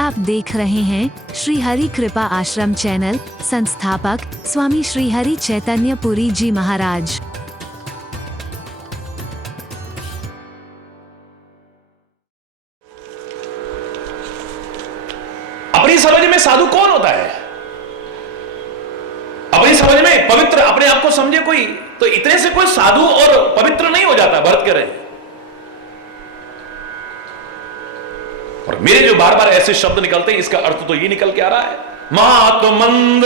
आप देख रहे हैं श्री हरि कृपा आश्रम चैनल। संस्थापक स्वामी श्री हरि चैतन्य पुरी जी महाराज। अपनी समझ में साधु कौन होता है? अपनी समझ में पवित्र अपने आप को समझे कोई, तो इतने से कोई साधु और पवित्र नहीं हो जाता। भरत कह रहे हैं। और मेरे जो बार बार ऐसे शब्द निकलते हैं, इसका अर्थ तो ये निकल के आ रहा है, महात्मंद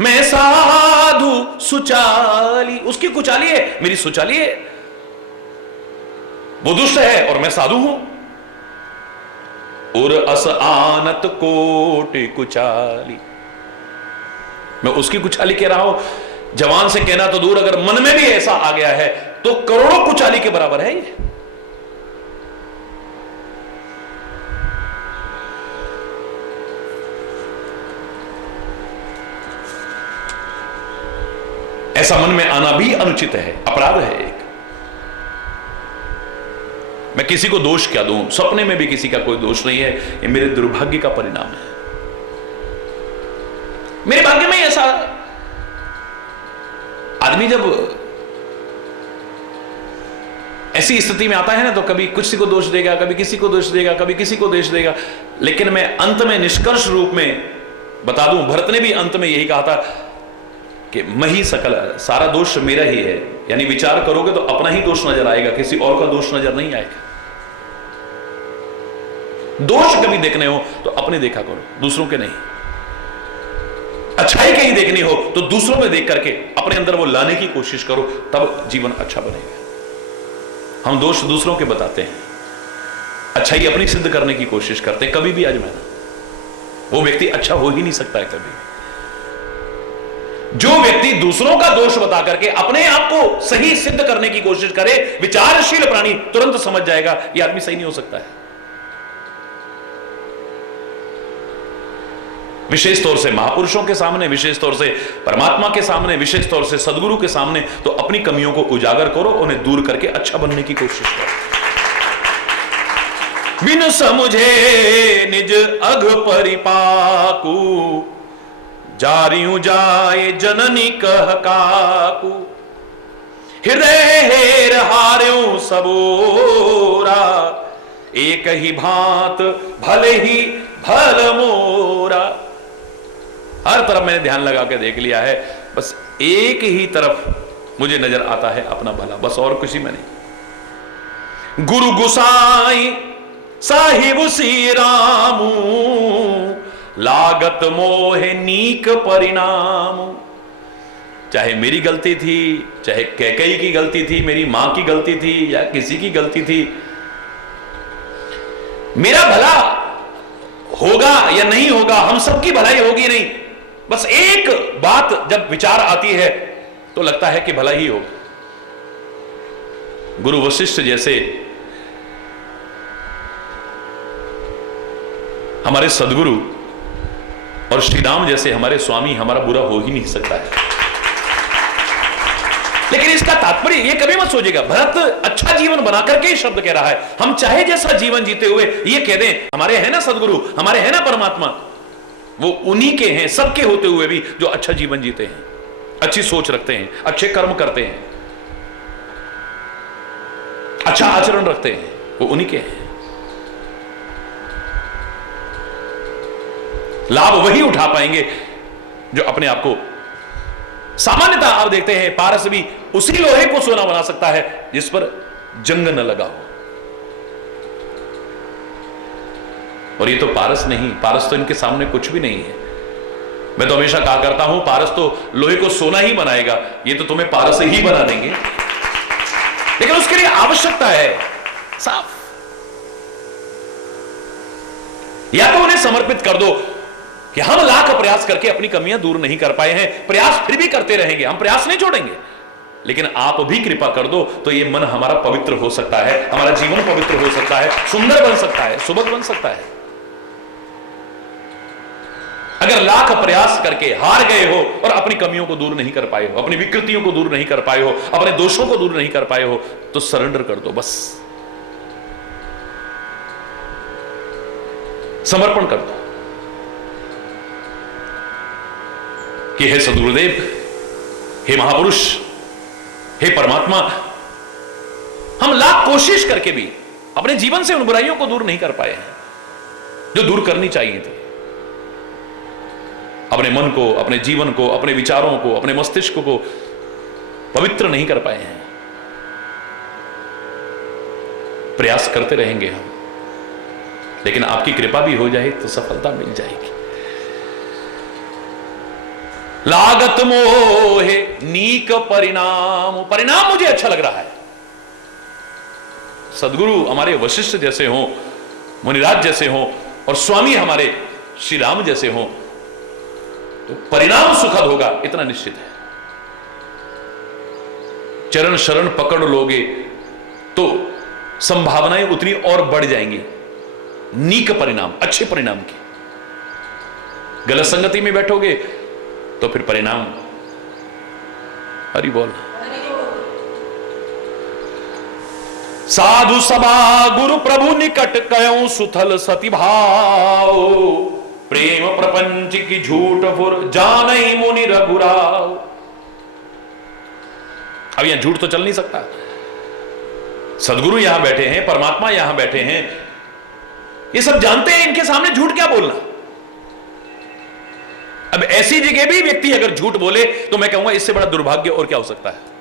मैं साधु सुचाली। उसकी कुचाली है, मेरी सुचाली है। वो दुष्ट है और मैं साधु हूं। उर अस आनत कोटि कुचाली, मैं उसकी कुचाली कह रहा हूं। जवान से कहना तो दूर, अगर मन में भी ऐसा आ गया है तो करोड़ों कुचाली के बराबर है ये। ऐसा मन में आना भी अनुचित है, अपराध है एक। मैं किसी को दोष क्या दूं? सपने में भी किसी का कोई दोष नहीं है। ये मेरे दुर्भाग्य का परिणाम है। मेरे भाग्य में ऐसा आदमी जब ऐसी स्थिति में आता है ना, तो कभी किसी को दोष देगा, कभी किसी को दोष देगा, कभी किसी को दोष देगा। लेकिन मैं अंत में निष्कर्ष रूप में बता दूं, भरत ने भी अंत में यही कहा था कि मैं ही सकल, सारा दोष मेरा ही है। यानी विचार करोगे तो अपना ही दोष नजर आएगा, किसी और का दोष नजर नहीं आएगा। दोष कभी देखने हो तो अपने देखा करो, दूसरों के नहीं। अच्छाई कहीं देखनी हो तो दूसरों में देख करके अपने अंदर वो लाने की कोशिश करो, तब जीवन अच्छा बनेगा। हम दोष दूसरों के बताते हैं, अच्छाई अपनी सिद्ध करने की कोशिश करते हैं। कभी भी आजमाना, वो व्यक्ति अच्छा हो ही नहीं सकता है कभी। जो व्यक्ति दूसरों का दोष बता करके अपने आप को सही सिद्ध करने की कोशिश करे, विचारशील प्राणी तुरंत समझ जाएगा यह आदमी सही नहीं हो सकता है। विशेष तौर से महापुरुषों के सामने, विशेष तौर से परमात्मा के सामने, विशेष तौर से सदगुरु के सामने तो अपनी कमियों को उजागर करो, उन्हें दूर करके अच्छा बनने की कोशिश करो। बिन समझे निज अघ परिपाकू, जारियों जाए जननी कह काकू। हृदय हेर हार्यों सबोरा, एक ही भांत भले ही भल मोरा। हर तरफ मैंने ध्यान लगा के देख लिया है, बस एक ही तरफ मुझे नजर आता है अपना भला, बस और किसी में नहीं। गुरु गुसाई साहिब सी रामू, लागत मोह नीक परिणाम। चाहे मेरी गलती थी, चाहे कैकेयी की गलती थी, मेरी मां की गलती थी या किसी की गलती थी, मेरा भला होगा या नहीं होगा, हम सबकी भलाई होगी नहीं। बस एक बात जब विचार आती है तो लगता है कि भला ही होगा। गुरु वशिष्ठ जैसे हमारे सदगुरु और श्री राम जैसे हमारे स्वामी, हमारा बुरा हो ही नहीं सकता है। लेकिन इसका तात्पर्य ये कभी मत सोचिएगा भरत अच्छा जीवन बना करके ही शब्द कह रहा है। हम चाहे जैसा जीवन जीते हुए ये कह दें, हमारे है ना सदगुरु, हमारे है ना परमात्मा, वो उन्हीं के हैं, सबके होते हुए भी जो अच्छा जीवन जीते हैं, अच्छी सोच रखते हैं, अच्छे कर्म करते हैं, अच्छा आचरण रखते हैं, वो उन्हीं के हैं। लाभ वही उठा पाएंगे जो अपने आप को, सामान्यतः आप देखते हैं पारस भी उसी लोहे को सोना बना सकता है जिस पर जंग न लगा हो। और ये तो पारस नहीं, पारस तो इनके सामने कुछ भी नहीं है। मैं तो हमेशा कहा करता हूं, पारस तो लोहे को सोना ही बनाएगा, ये तो तुम्हें पारस ही बना देंगे। लेकिन उसके लिए आवश्यकता है साफ, या तो उन्हें समर्पित कर दो कि हम लाख प्रयास करके अपनी कमियां दूर नहीं कर पाए हैं, प्रयास फिर भी करते रहेंगे, हम प्रयास नहीं छोड़ेंगे, लेकिन आप भी कृपा कर दो तो ये मन हमारा पवित्र हो सकता है, हमारा जीवन पवित्र हो सकता है, सुंदर बन सकता है, सुभग बन सकता है। अगर लाख प्रयास करके हार गए हो और अपनी कमियों को दूर नहीं कर पाए हो, अपनी विकृतियों को दूर नहीं कर पाए हो, अपने दोषों को दूर नहीं कर पाए हो, तो सरेंडर कर दो बस। समर्पण कर दो कि हे सद्गुरुदेव, हे महापुरुष, हे परमात्मा, हम लाख कोशिश करके भी अपने जीवन से उन बुराइयों को दूर नहीं कर पाए हैं जो दूर करनी चाहिए थी। अपने मन को, अपने जीवन को, अपने विचारों को, अपने मस्तिष्क को पवित्र नहीं कर पाए हैं। प्रयास करते रहेंगे हम, लेकिन आपकी कृपा भी हो जाए तो सफलता मिल जाएगी। लागत मोहे नीक परिणाम, परिणाम मुझे अच्छा लग रहा है। सदगुरु हमारे वशिष्ठ जैसे हों, मुनिराज जैसे हों और स्वामी हमारे श्री राम जैसे हों तो परिणाम सुखद होगा, इतना निश्चित है। चरण शरण पकड़ लोगे तो संभावनाएं उतनी और बढ़ जाएंगी नीक परिणाम, अच्छे परिणाम की। गलत संगति में बैठोगे तो फिर परिणाम, हरि बोल। साधु सभा गुरु प्रभु निकट कयों सुथल सती भाव, प्रेम प्रपंच की झूठ फुर जानई मुनि रघुराव। अब यहां झूठ तो चल नहीं सकता। सदगुरु यहां बैठे हैं, परमात्मा यहां बैठे हैं, ये सब जानते हैं, इनके सामने झूठ क्या बोलना। अब ऐसी जगह भी व्यक्ति अगर झूठ बोले तो मैं कहूंगा इससे बड़ा दुर्भाग्य और क्या हो सकता है।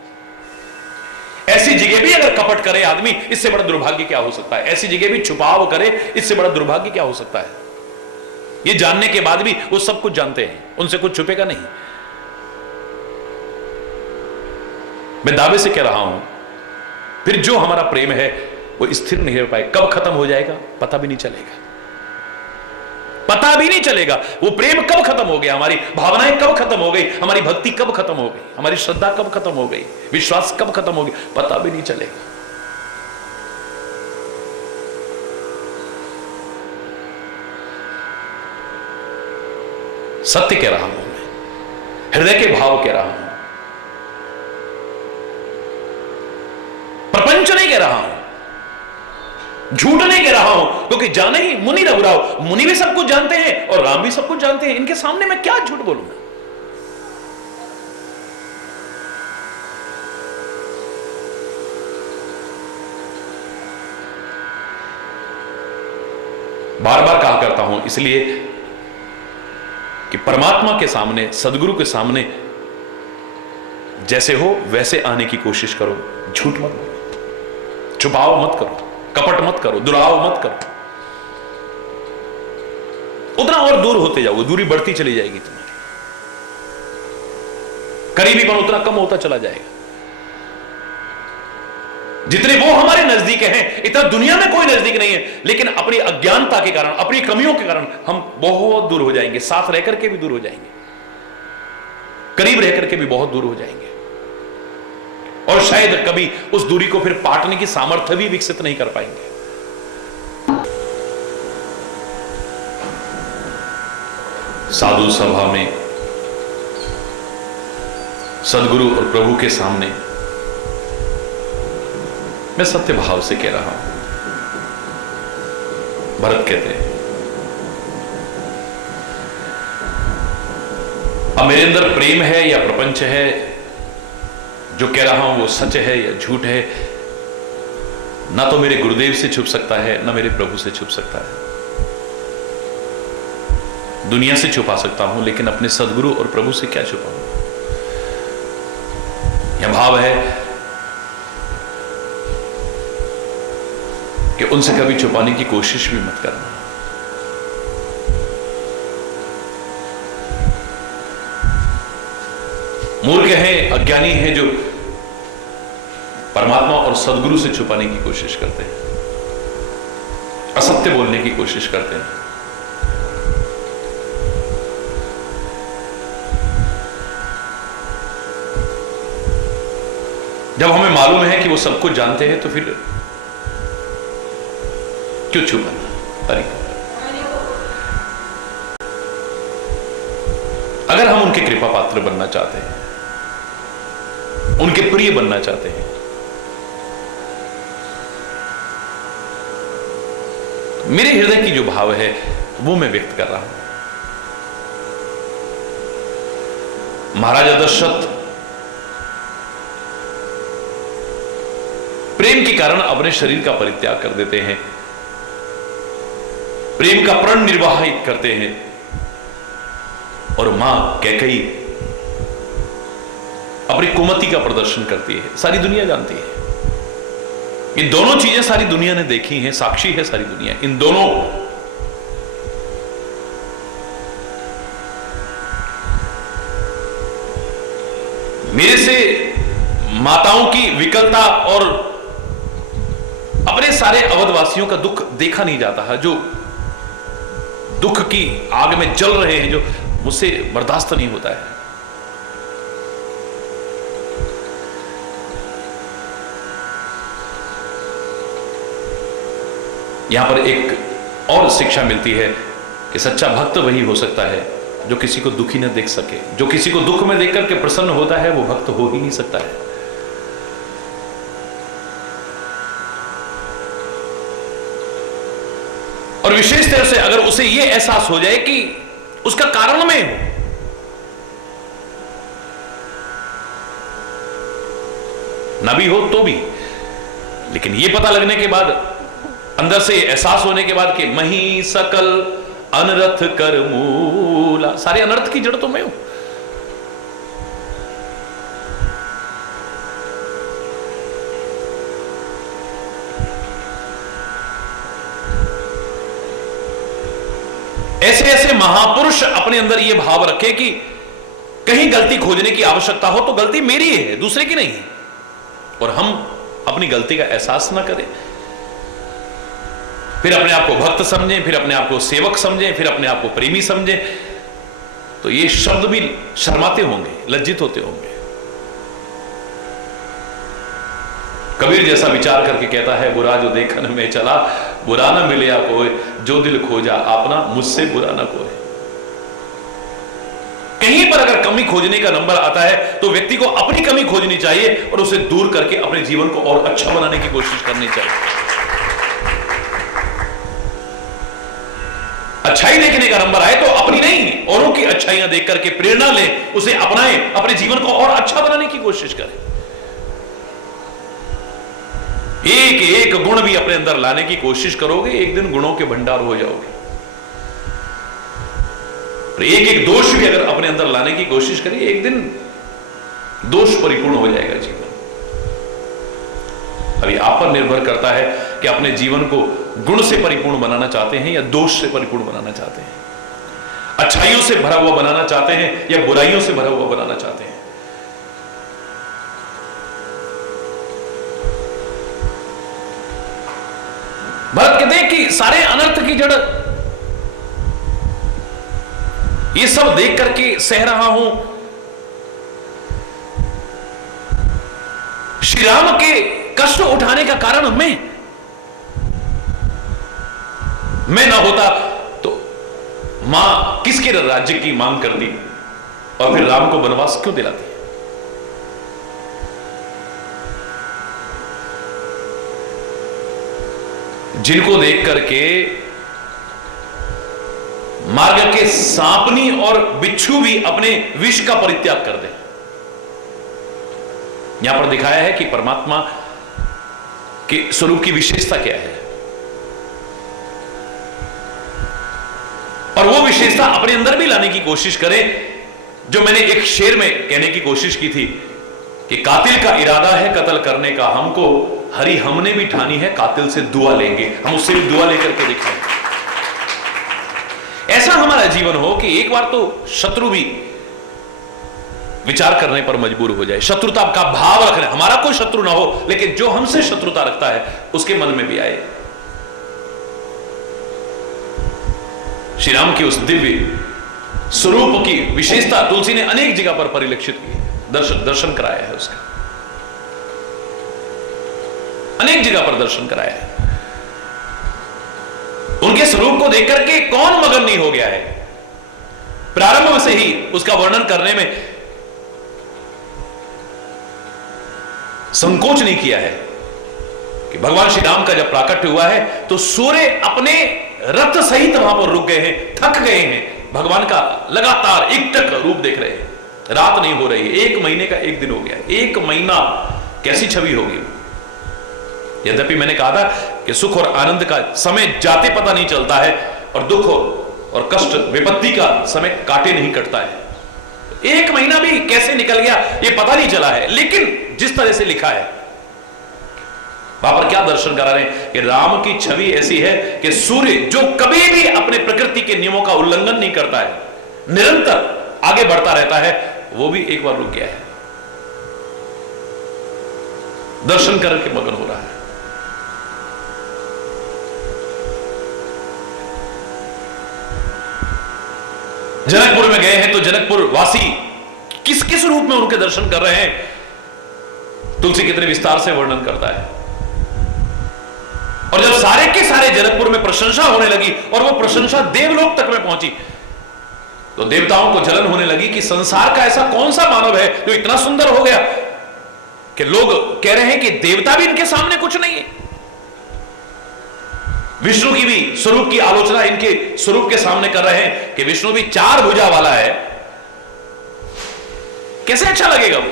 ऐसी जगह भी अगर कपट करे आदमी, इससे बड़ा दुर्भाग्य क्या हो सकता है। ऐसी जगह भी छुपाव करे, इससे बड़ा दुर्भाग्य क्या हो सकता है। ये जानने के बाद भी वो सब कुछ जानते हैं, उनसे कुछ छुपेगा नहीं। मैं दावे से कह रहा हूं, फिर जो हमारा प्रेम है वो स्थिर नहीं रह पाए। कब खत्म हो जाएगा पता भी नहीं चलेगा, पता भी नहीं चलेगा। वो प्रेम कब खत्म हो गया, हमारी भावनाएं कब खत्म हो गई, हमारी भक्ति कब खत्म हो गई, हमारी श्रद्धा कब खत्म हो गई, विश्वास कब खत्म हो गया, पता भी नहीं चलेगा। सत्य कह रहा हूं मैं, हृदय के भाव कह रहा हूं, प्रपंच नहीं कह रहा हूं, झूठ नहीं कह रहा हूं। क्योंकि जाने ही मुनि रघुराव, मुनि भी सब कुछ जानते हैं और राम भी सब कुछ जानते हैं। इनके सामने मैं क्या झूठ बोलूंगा। बार बार कहा करता हूं इसलिए कि परमात्मा के सामने, सदगुरु के सामने जैसे हो वैसे आने की कोशिश करो। झूठ मत बोलो, छुपाओ मत करो, कपट मत करो, दुराव मत करो। उतना और दूर होते जाओगे, दूरी बढ़ती चली जाएगी तुम्हारी, करीबीपन उतना कम होता चला जाएगा। जितने वो हमारे नजदीक हैं इतना दुनिया में कोई नजदीक नहीं है। लेकिन अपनी अज्ञानता के कारण, अपनी कमियों के कारण हम बहुत दूर हो जाएंगे। साथ रह करके भी दूर हो जाएंगे, करीब रह करके भी बहुत दूर हो जाएंगे और शायद कभी उस दूरी को फिर पाटने की सामर्थ्य भी विकसित नहीं कर पाएंगे। साधु सभा में सदगुरु और प्रभु के सामने मैं सत्य भाव से कह रहा हूं। भरत कहते हैं, अब मेरे अंदर प्रेम है या प्रपंच है, जो कह रहा हूं वो सच है या झूठ है, ना तो मेरे गुरुदेव से छुप सकता है, ना मेरे प्रभु से छुप सकता है। दुनिया से छुपा सकता हूं, लेकिन अपने सदगुरु और प्रभु से क्या छुपाऊं। यह भाव है कि उनसे कभी छुपाने की कोशिश भी मत करना। मूर्ख हैं, अज्ञानी हैं जो परमात्मा और सदगुरु से छुपाने की कोशिश करते हैं, असत्य बोलने की कोशिश करते हैं। जब हमें मालूम है कि वो सब कुछ जानते हैं तो फिर क्यों छुपाना। अगर हम उनके कृपा पात्र बनना चाहते हैं, उनके प्रिय बनना चाहते हैं, मेरे हृदय की जो भाव है वो मैं व्यक्त कर रहा हूं। महाराजा दशरथ प्रेम के कारण अपने शरीर का परित्याग कर देते हैं, प्रेम का प्रण निर्वाहित करते हैं, और मां कैकेयी अपनी कुमति का प्रदर्शन करती है। सारी दुनिया जानती है, ये दोनों चीजें सारी दुनिया ने देखी हैं, साक्षी है सारी दुनिया इन दोनों। मेरे से माताओं की विकलता और अपने सारे अवधवासियों का दुख देखा नहीं जाता है, जो दुख की आग में जल रहे हैं, जो मुझसे बर्दाश्त नहीं होता है। यहां पर एक और शिक्षा मिलती है कि सच्चा भक्त वही हो सकता है जो किसी को दुखी न देख सके। जो किसी को दुख में देख करके प्रसन्न होता है वो भक्त हो ही नहीं सकता है। और विशेष तरह से अगर उसे यह एहसास हो जाए कि उसका कारण मैं हूं, ना भी हो तो भी, लेकिन यह पता लगने के बाद, अंदर से एहसास होने के बाद कि मही सकल अनर्थ कर मूला, सारे अनर्थ की जड़ तो मैं हूं। ऐसे ऐसे महापुरुष अपने अंदर यह भाव रखे कि कहीं गलती खोजने की आवश्यकता हो तो गलती मेरी है, दूसरे की नहीं है, और हम अपनी गलती का एहसास ना करें, फिर अपने आप को भक्त समझें, फिर अपने आप को सेवक समझें, फिर अपने आप को प्रेमी समझें, तो ये शब्द भी शर्माते होंगे, लज्जित होते होंगे। कबीर जैसा विचार करके कहता है, बुरा जो देखन में चला बुरा न मिले या कोई, जो दिल खोजा अपना मुझसे बुरा न कोई। कहीं पर अगर कमी खोजने का नंबर आता है तो व्यक्ति को अपनी कमी खोजनी चाहिए और उसे दूर करके अपने जीवन को और अच्छा बनाने की कोशिश करनी चाहिए। अच्छाई देखने का नंबर आए तो अपनी नहीं, औरों की अच्छाइयां देख करके प्रेरणा लें, उसे अपनाएं, अपने जीवन को और अच्छा बनाने की कोशिश करें। एक एक गुण भी अपने अंदर लाने की कोशिश करोगे, एक दिन गुणों के भंडार हो जाओगे। एक एक दोष भी अगर अपने अंदर लाने की कोशिश करें, एक दिन दोष परिपूर्ण हो जाएगा जीवन। अभी आप पर निर्भर करता है कि अपने जीवन को गुण से परिपूर्ण बनाना चाहते हैं या दोष से परिपूर्ण बनाना चाहते हैं, अच्छाइयों से भरा हुआ बनाना चाहते हैं या बुराइयों से भरा हुआ बनाना चाहते हैं। भरत कहते हैं कि सारे अनर्थ की जड़ ये सब देख करके सह रहा हूं, श्री राम के कष्ट उठाने का कारण मैं ना होता तो मां किसके राज्य की मांग करती और फिर राम को वनवास क्यों दिलाती। जिनको देख करके मार्ग के सांपनी और बिच्छू भी अपने विष का परित्याग कर दे। यहां पर दिखाया है कि परमात्मा के स्वरूप की विशेषता क्या है, और वो विशेषता अपने अंदर भी लाने की कोशिश करें। जो मैंने एक शेर में कहने की कोशिश की थी कि कातिल का इरादा है कत्ल करने का, हमको हरी हमने भी ठानी है कातिल से दुआ लेंगे, हम उससे भी दुआ लेकर के दिखाएंगे। ऐसा हमारा जीवन हो कि एक बार तो शत्रु भी विचार करने पर मजबूर हो जाए, शत्रुता का भाव रखने, हमारा कोई शत्रु ना हो लेकिन जो हमसे शत्रुता रखता है उसके मन में भी आए। श्री राम की उस दिव्य स्वरूप की विशेषता तुलसी ने अनेक जगह पर परिलक्षित की, दर्शन कराया है उसका, अनेक जगह पर दर्शन कराया है। उनके स्वरूप को देख करके कौन मगन नहीं हो गया है। प्रारंभ से ही उसका वर्णन करने में संकोच नहीं किया है कि भगवान श्री राम का जब प्राकट्य हुआ है तो सूर्य अपने रथ सहित वहां पर रुक गए हैं, थक गए हैं, भगवान का लगातार एकटक रूप देख रहे हैं। रात नहीं हो रही है, 1 महीने का 1 दिन हो गया। 1 महीना कैसी छवि होगी। यद्यपि मैंने कहा था कि सुख और आनंद का समय जाते पता नहीं चलता है, और दुख और कष्ट विपत्ति का समय काटे नहीं कटता है। 1 महीना भी कैसे निकल गया ये पता नहीं चला है। लेकिन जिस तरह से लिखा है वहां पर क्या दर्शन करा रहे हैं कि राम की छवि ऐसी है कि सूर्य जो कभी भी अपने प्रकृति के नियमों का उल्लंघन नहीं करता है, निरंतर आगे बढ़ता रहता है, वो भी एक बार रुक गया है, दर्शन करके मगन हो रहा है। जनकपुर में गए हैं तो जनकपुर वासी किस किस रूप में उनके दर्शन कर रहे हैं, तुलसी कितने विस्तार से वर्णन करता है। और जब सारे के सारे जनकपुर में प्रशंसा होने लगी और वो प्रशंसा देवलोक तक में पहुंची, तो देवताओं को जलन होने लगी कि संसार का ऐसा कौन सा मानव है जो इतना सुंदर हो गया कि लोग कह रहे हैं कि देवता भी इनके सामने कुछ नहीं है। विष्णु की भी स्वरूप की आलोचना इनके स्वरूप के सामने कर रहे हैं कि विष्णु भी 4 भुजा वाला है, कैसे अच्छा लगेगा वो।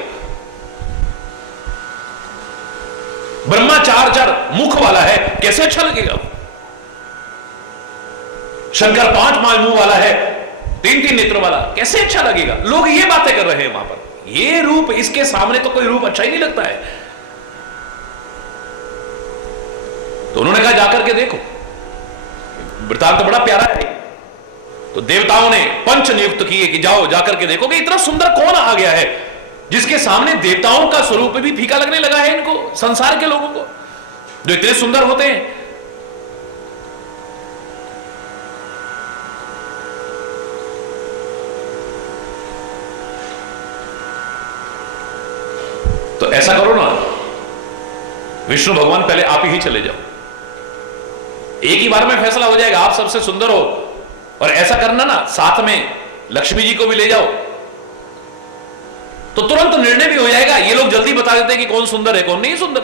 ब्रह्मा 4 मुख वाला है, कैसे अच्छा लगेगा वो। शंकर 5 मुंह वाला है, 3 नेत्र वाला, कैसे अच्छा लगेगा। लोग ये बातें कर रहे हैं वहां पर। ये रूप इसके सामने तो कोई रूप अच्छा ही नहीं लगता है। तो उन्होंने कहा जाकर के देखो, वृतांत तो बड़ा प्यारा है। तो देवताओं ने पंच नियुक्त किए कि जाओ जाकर के देखो कि इतना सुंदर कौन आ गया है जिसके सामने देवताओं का स्वरूप भी फीका लगने लगा है इनको, संसार के लोगों को जो इतने सुंदर होते हैं। तो ऐसा करो ना, विष्णु भगवान पहले आप ही चले जाओ, एक ही बार में फैसला हो जाएगा, आप सबसे सुंदर हो। और ऐसा करना ना, साथ में लक्ष्मी जी को भी ले जाओ, तो तुरंत निर्णय भी हो जाएगा। ये लोग जल्दी बता देते हैं कि कौन सुंदर है कौन नहीं सुंदर।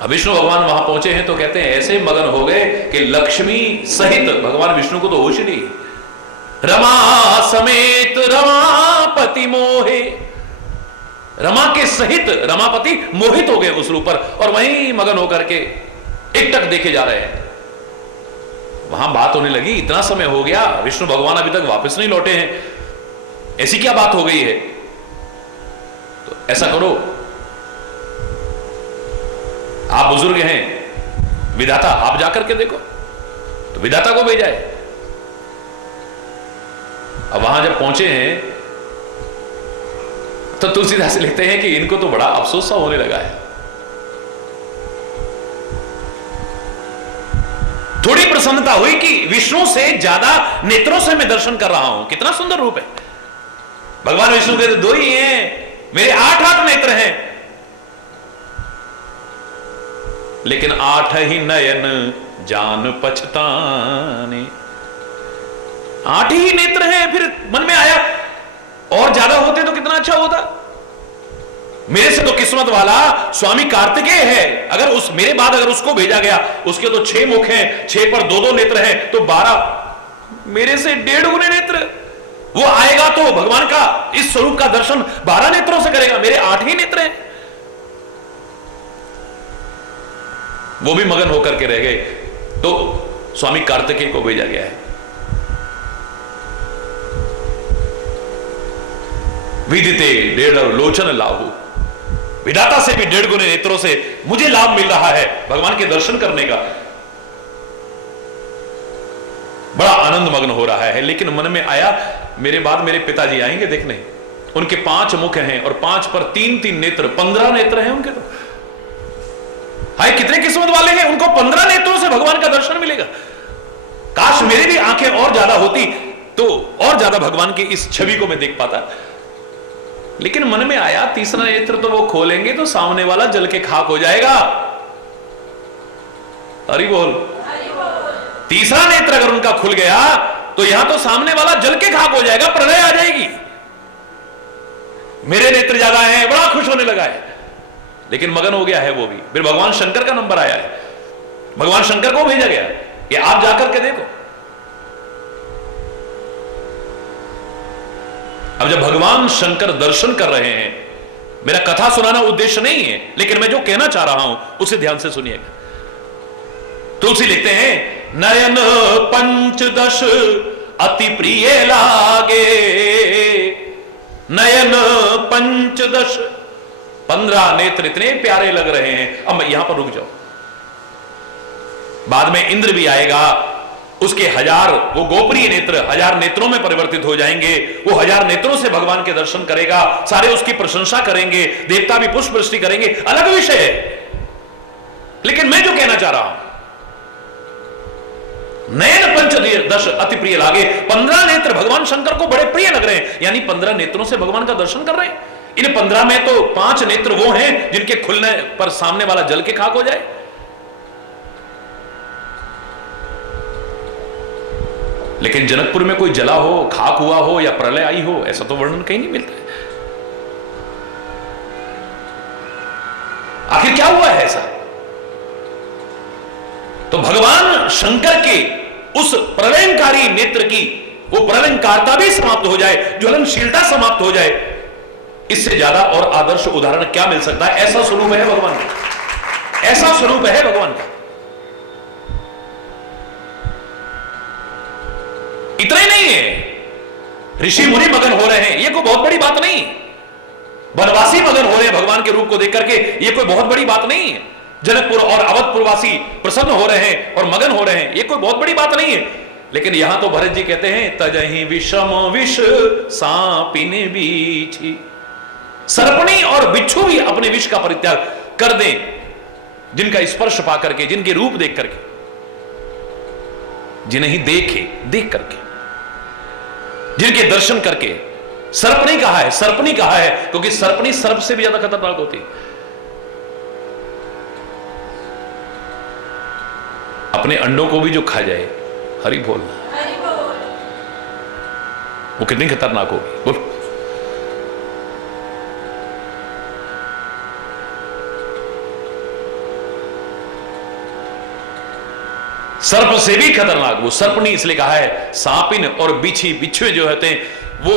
अब विष्णु भगवान वहां पहुंचे हैं तो कहते हैं ऐसे मगन हो गए कि लक्ष्मी सहित भगवान विष्णु को तो होश ही नहीं। रमा समेत रमापति मोहे, रमा के सहित रमापति मोहित हो गए उस रूप पर, और वहीं मगन होकर के एकटक देखे जा रहे हैं। वहां बात होने लगी, इतना समय हो गया, विष्णु भगवान अभी तक वापस नहीं लौटे हैं, ऐसी क्या बात हो गई है। तो ऐसा करो, आप बुजुर्ग हैं, विधाता आप जाकर के देखो। तो विधाता को भेजा है। अब वहां जब पहुंचे हैं तो तुलसीदास लिखते हैं कि इनको तो बड़ा अफसोस सा होने लगा है। थोड़ी प्रसन्नता हुई कि विष्णु से ज्यादा नेत्रों से मैं दर्शन कर रहा हूं, कितना सुंदर रूप है। भगवान विष्णु के तो 2 ही हैं, मेरे 8 नेत्र हैं, लेकिन 8 ही नयन जान पछताने। 8 ही नेत्र हैं। फिर मन में आया और ज्यादा होते तो कितना अच्छा होता। मेरे से तो किस्मत वाला स्वामी कार्तिकेय है, अगर उस मेरे बाद अगर उसको भेजा गया, उसके तो 6 मुख हैं, 6 पर 2-2 नेत्र हैं, तो 12, मेरे से 1.5 गुने नेत्र। वो आएगा तो भगवान का इस स्वरूप का दर्शन 12 नेत्रों से करेगा, मेरे 8 ही नेत्र हैं। वो भी मगन होकर के रह गए। तो स्वामी कार्तिकेय को भेजा गया है। विदिते 1.5 लोचन लाभु, विधाता से भी 1.5 गुने नेत्रों से मुझे लाभ मिल रहा है भगवान के दर्शन करने का। बड़ा आनंद मग्न हो रहा है। लेकिन मन में आया मेरे बाद मेरे पिताजी आएंगे देखने, उनके 5 मुख हैं और 5 पर 3-3 नेत्र, 15 नेत्र हैं उनके। तो हाय कितने किस्मत वाले हैं, उनको 15 नेत्रों से भगवान का दर्शन मिलेगा। काश मेरी भी आंखें और ज्यादा होती तो और ज्यादा भगवान की इस छवि को मैं देख पाता। लेकिन मन में आया तीसरा नेत्र तो वो खोलेंगे तो सामने वाला जल के खाक हो जाएगा। हरि बोल। तीसरा नेत्र अगर उनका खुल गया तो यहां तो सामने वाला जल के खाक हो जाएगा, प्रलय आ जाएगी। मेरे नेत्र ज्यादा हैं, बड़ा खुश होने लगा है, लेकिन मगन हो गया है वो भी। फिर भगवान शंकर का नंबर आया है, भगवान शंकर को भेजा गया। ये आप जाकर के देखो। अब जब भगवान शंकर दर्शन कर रहे हैं, मेरा कथा सुनाना उद्देश्य नहीं है, लेकिन मैं जो कहना चाह रहा हूं उसे ध्यान से सुनिएगा। तुलसी लिखते हैं, नयन पंचदश अति प्रिय लागे, नयन पंचदश, 15 नेत्र इतने प्यारे लग रहे हैं। अब यहां पर रुक जाओ, बाद में इंद्र भी आएगा, उसके 1000 वो गोप्रिय नेत्र 1000 नेत्रों में परिवर्तित हो जाएंगे। वो 1000 नेत्रों से भगवान के दर्शन करेगा, सारे उसकी प्रशंसा करेंगे, देवता भी पुष्प वृष्टि करेंगे, अलग विषय है। लेकिन मैं जो कहना चाह रहा हूं, नयन पंचदश अति प्रिय लागे, 15 नेत्र भगवान शंकर को बड़े प्रिय लग रहे हैं, यानी 15 नेत्रों से भगवान का दर्शन कर रहे हैं। इन 15 में तो 5 नेत्र वो हैं जिनके खुलने पर सामने वाला जल के खाक हो जाए। लेकिन जनकपुर में कोई जला हो, खाक हुआ हो या प्रलय आई हो, ऐसा तो वर्णन कहीं नहीं मिलता है। आखिर क्या हुआ है ऐसा? तो भगवान शंकर के उस प्रलयंकारी नेत्र की वो प्रलयंकारता भी समाप्त हो जाए, ज्वलनशीलता समाप्त हो जाए, इससे ज्यादा और आदर्श उदाहरण क्या मिल सकता है? ऐसा स्वरूप है भगवान का, ऐसा स्वरूप है भगवान का। इतना ही नहीं है, ऋषि मुनि मगन हो रहे हैं, यह कोई बहुत बड़ी बात नहीं। वनवासी मगन हो रहे हैं भगवान के रूप को देख करके, यह कोई बहुत बड़ी बात नहीं है। जनकपुर और अवधपुरवासी प्रसन्न हो रहे हैं और मगन हो रहे हैं, यह कोई बहुत बड़ी बात नहीं है। लेकिन यहां तो भरत जी कहते हैं, तजहि विषम विष सांपिन बीछी, सर्पणी और बिच्छू भी अपने विष का परित्याग कर दें, जिनका स्पर्श पा करके, जिनके रूप देख करके, जिन्हें देखे देख करके, जिनके दर्शन करके। सर्पणी कहा है, सर्पणी कहा है क्योंकि सर्पणी सर्प से भी ज्यादा खतरनाक होती है। अपने अंडों को भी जो खा जाए, हरि बोल, वो कितनी खतरनाक होगी, बोलो। सर्प से भी खतरनाक वो सर्पणी, इसलिए कहा है सांपिन और बिच्छी, बिच्छुए जो होते हैं वो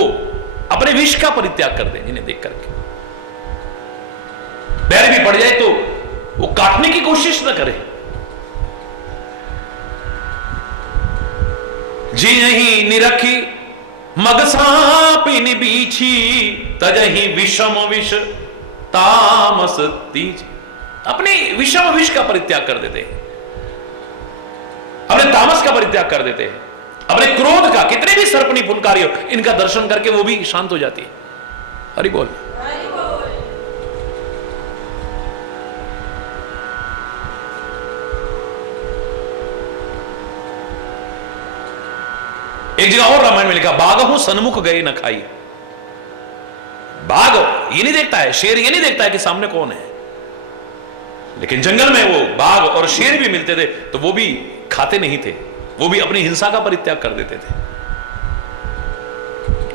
अपने विष का परित्याग कर दें, जिन्हें देख करके पैर भी पड़ जाए तो वो काटने की कोशिश न करे। जी नहीं निरखी मग सांपिन बीछी, तजहि विषम विष तामस तीज, अपने विषम विष का परित्याग कर देते हैं, अपने तामस का परित्याग कर देते हैं, अपने क्रोध का। कितने भी सर्पणी फुनकारी हो, इनका दर्शन करके वो भी शांत हो जाती है। हरि बोल। एक जगह और रामायण में लिखा, बाघ सन्मुख गए न खाई। बाघ ये नहीं देखता है, शेर ये नहीं देखता है कि सामने कौन है, लेकिन जंगल में वो बाघ और शेर भी मिलते थे तो वो भी खाते नहीं थे, वो भी अपनी हिंसा का परित्याग कर देते थे।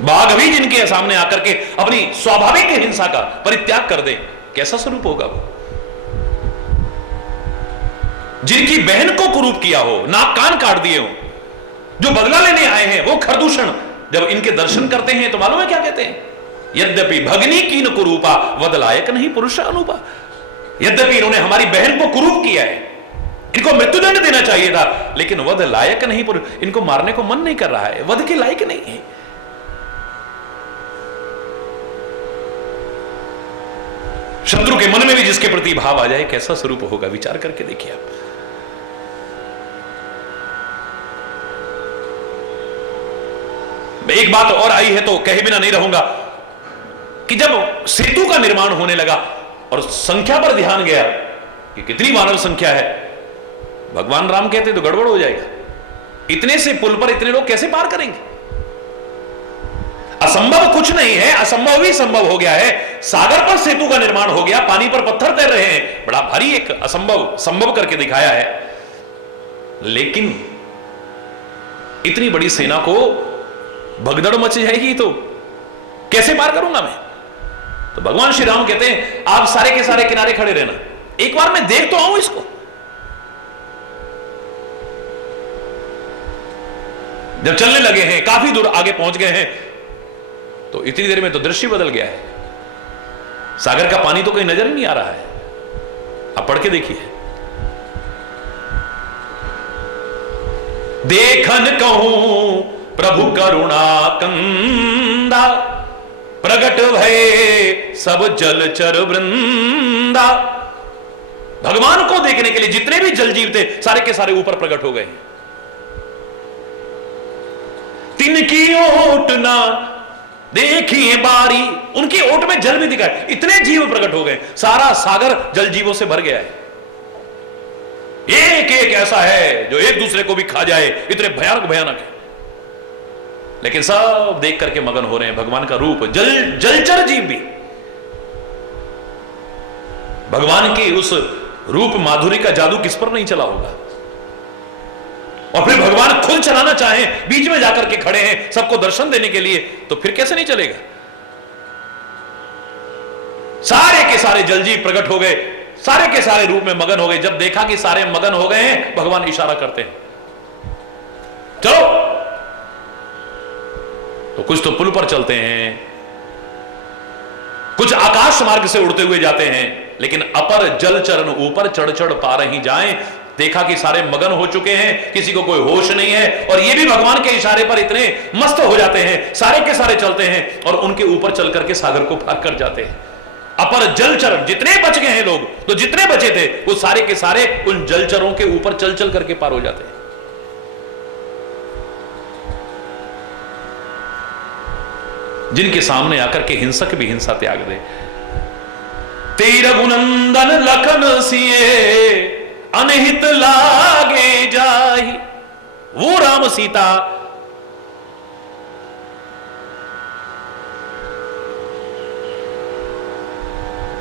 बाघ भी जिनके सामने आकर के अपनी स्वाभाविक हिंसा का परित्याग कर दे, कैसा स्वरूप होगा वो? जिनकी बहन को कुरूप किया हो, नाक कान काट दिए हो, जो बदला लेने आए हैं वो खरदूषण, जब इनके दर्शन करते हैं तो मालूम है क्या कहते हैं? यद्यपि भगनी कीन कुरूपा वद लायक नहीं पुरुष अनुपा। यद्यपि इन्होंने हमारी बहन को कुरूप किया है, इनको मृत्युदंड देना चाहिए था, लेकिन वध लायक नहीं, इनको मारने को मन नहीं कर रहा है, वध के लायक नहीं है। शत्रु के मन में भी जिसके प्रति भाव आ जाए, कैसा स्वरूप होगा, विचार करके देखिए आप। एक बात और आई है तो कहे बिना नहीं रहूंगा कि जब सेतु का निर्माण होने लगा और संख्या पर ध्यान गया कि कितनी मानव संख्या है, भगवान राम कहते तो गड़बड़ हो जाएगा, इतने से पुल पर इतने लोग कैसे पार करेंगे? असंभव कुछ नहीं है, असंभव भी संभव हो गया है। सागर पर सेतु का निर्माण हो गया, पानी पर पत्थर तैर रहे हैं, बड़ा भारी एक असंभव संभव करके दिखाया है। लेकिन इतनी बड़ी सेना को भगदड़ मच जाएगी तो कैसे पार करूंगा मैं? तो भगवान श्री राम कहते हैं आप सारे के सारे किनारे खड़े रहना, एक बार मैं देख तो आऊं इसको। जब चलने लगे हैं, काफी दूर आगे पहुंच गए हैं, तो इतनी देर में तो दृश्य बदल गया है। सागर का पानी तो कहीं नजर ही नहीं आ रहा है। आप पढ़ के देखिए। देखन कहूं प्रभु करुणा कंदा, प्रगट भय सब जलचर वृंदा। भगवान को देखने के लिए जितने भी जल जीव थे सारे के सारे ऊपर प्रकट हो गए। तिनकी ओट ना देखिए बारी, उनकी ओट में जल भी दिखा है, इतने जीव प्रकट हो गए। सारा सागर जल जीवों से भर गया है। एक एक ऐसा है जो एक दूसरे को भी खा जाए, इतने भयानक भयानक है। लेकिन सब देख करके मगन हो रहे हैं भगवान का रूप। जलचर जीव भी भगवान की उस रूप माधुरी का जादू किस पर नहीं चला होगा। और फिर भगवान खुद चलाना चाहें, बीच में जाकर के खड़े हैं सबको दर्शन देने के लिए, तो फिर कैसे नहीं चलेगा। सारे के सारे जलजीव प्रकट हो गए, सारे के सारे रूप में मगन हो गए। जब देखा कि सारे मगन हो गए हैं, भगवान इशारा करते हैं चलो। तो कुछ तो पुल पर चलते हैं, कुछ आकाश मार्ग से उड़ते हुए जाते हैं, लेकिन अपर जल चरण ऊपर चढ़ चढ़ पा रही जाएं। देखा कि सारे मगन हो चुके हैं, किसी को कोई होश नहीं है, और ये भी भगवान के इशारे पर इतने मस्त हो जाते हैं, सारे के सारे चलते हैं और उनके ऊपर चल करके सागर को पार कर जाते हैं। अपर जलचर, जितने बच गए हैं लोग, तो जितने बचे थे वो सारे के सारे उन जलचरों के ऊपर चल चल करके पार हो जाते हैं। जिनके सामने आकर के हिंसक भी हिंसा त्याग दे। तेर रघुनंदन लखन सिए अनहित लागे जाहि, वो राम सीता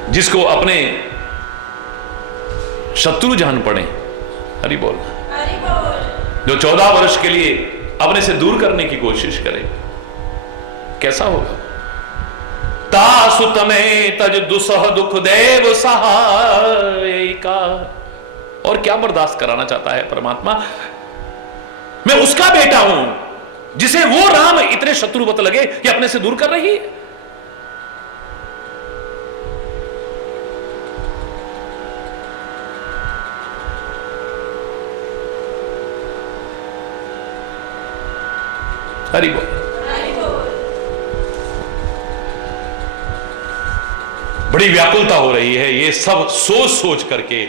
जिसको अपने शत्रु जान पड़े। हरि बोल। जो 14 वर्ष के लिए अपने से दूर करने की कोशिश करे, कैसा होगा। तासुत में तज दुसह दुख देव सहाय का। और क्या बर्दाश्त कराना चाहता है परमात्मा। मैं उसका बेटा हूं जिसे वो राम इतने शत्रुवत लगे कि अपने से दूर कर रही है। हरि बोल। बड़ी व्याकुलता हो रही है। ये सब सोच सोच करके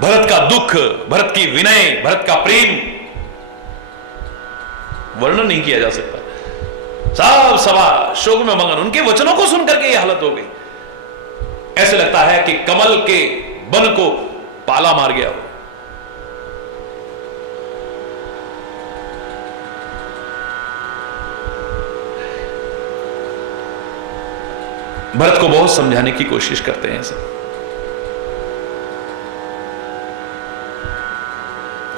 भरत का दुख, भरत की विनय, भरत का प्रेम वर्णन नहीं किया जा सकता। सब सभा शोक में मगन, उनके वचनों को सुनकर के ये हालत हो गई। ऐसे लगता है कि कमल के बन को पाला मार गया हो। भरत को बहुत समझाने की कोशिश करते हैं सब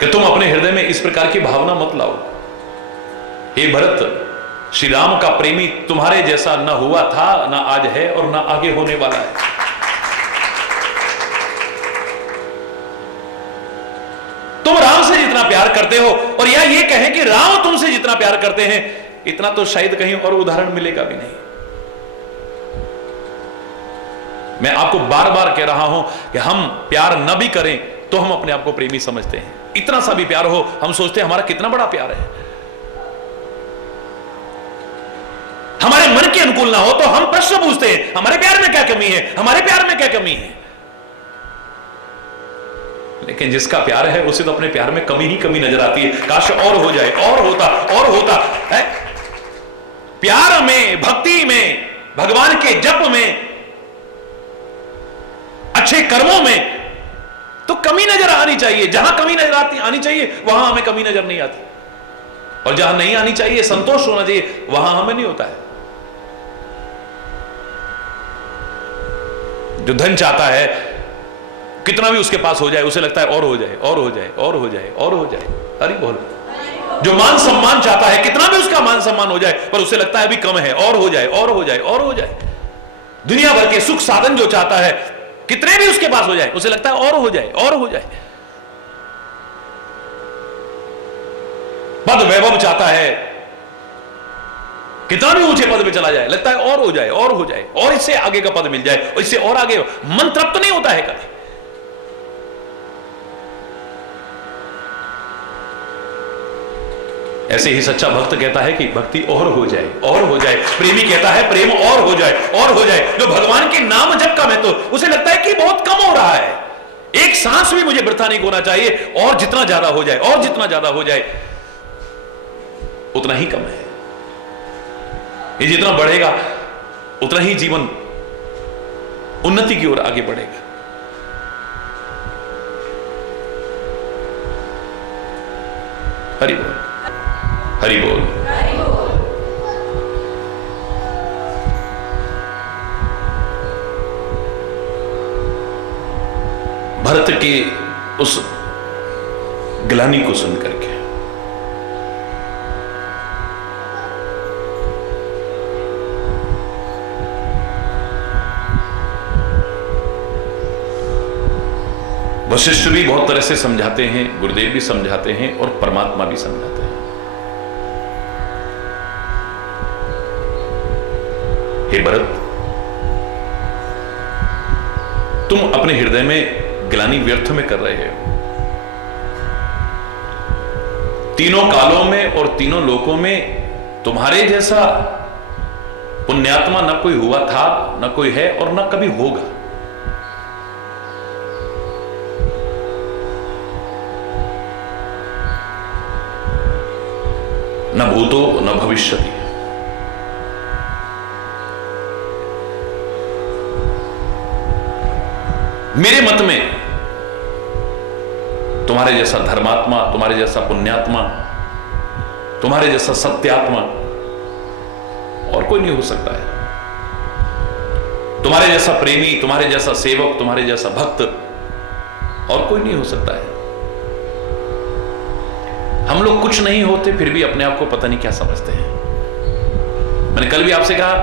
कि तुम अपने हृदय में इस प्रकार की भावना मत लाओ। हे भरत, श्री राम का प्रेमी तुम्हारे जैसा न हुआ था, न आज है और न आगे होने वाला है। तुम राम से जितना प्यार करते हो, और या ये कहें कि राम तुमसे जितना प्यार करते हैं, इतना तो शायद कहीं और उदाहरण मिलेगा भी नहीं। मैं आपको बार बार कह रहा हूं कि हम प्यार न भी करें तो हम अपने आप को प्रेमी समझते हैं। इतना सा भी प्यार हो, हम सोचते हैं हमारा कितना बड़ा प्यार है। हमारे मन के अनुकूल ना हो तो हम प्रश्न पूछते हैं, हमारे प्यार में क्या कमी है, हमारे प्यार में क्या कमी है। लेकिन जिसका प्यार है उसे तो अपने प्यार में कमी ही कमी नजर आती है। काश और हो जाए, और होता है। प्यार में, भक्ति में, भगवान के जप में, अच्छे कर्मों में तो कमी नजर आनी चाहिए। जहां कमी नजर आनी चाहिए वहां हमें कमी नजर नहीं आती, और जहां नहीं आनी चाहिए, संतोष होना चाहिए, वहां हमें नहीं होता है। जो धन चाहता है, कितना भी उसके पास हो जाए, उसे लगता है और हो जाए, और हो जाए, और हो जाए, और हो जाए। हरि बोल। जो मान सम्मान चाहता है, कितना भी उसका मान सम्मान हो जाए, पर उसे लगता है अभी कम है, और हो जाए, और हो जाए, और हो जाए। दुनिया भर के सुख साधन जो चाहता है, कितने भी उसके पास हो जाए, उसे लगता है और हो जाए, और हो जाए। पद वैभव चाहता है, कितना भी ऊंचे पद पे चला जाए, लगता है और हो जाए और हो जाए और इससे आगे का पद मिल जाए और इससे और आगे, मन तृप्त नहीं होता है कभी। ऐसे ही सच्चा भक्त कहता है कि भक्ति और हो जाए और हो जाए, प्रेमी कहता है प्रेम और हो जाए और हो जाए। जो भगवान के नाम जप का महत्व, उसे लगता है कि बहुत कम हो रहा है, एक सांस भी मुझे वृथा नहीं होना चाहिए, और जितना ज्यादा हो जाए और जितना ज्यादा हो जाए उतना ही कम है। ये जितना बढ़ेगा उतना ही जीवन उन्नति की ओर आगे बढ़ेगा। हरि बोल, हरि बोल। भरत के उस ग्लानि को सुनकर के वशिष्ठ भी बहुत तरह से समझाते हैं, गुरुदेव भी समझाते हैं और परमात्मा भी समझाते हैं। हे भरत, तुम अपने हृदय में ग्लानि व्यर्थ में कर रहे हो। तीनों कालों में और तीनों लोकों में तुम्हारे जैसा पुण्यात्मा न कोई हुआ था, न कोई है और न कभी होगा। न भूतो न भविष्यति। मेरे मत में तुम्हारे जैसा धर्मात्मा, तुम्हारे जैसा पुण्यात्मा, तुम्हारे जैसा सत्यात्मा और कोई नहीं हो सकता है। तुम्हारे जैसा प्रेमी, तुम्हारे जैसा सेवक, तुम्हारे जैसा भक्त और कोई नहीं हो सकता है। हम लोग कुछ नहीं होते फिर भी अपने आप को पता नहीं क्या समझते हैं। मैंने कल भी आपसे कहा,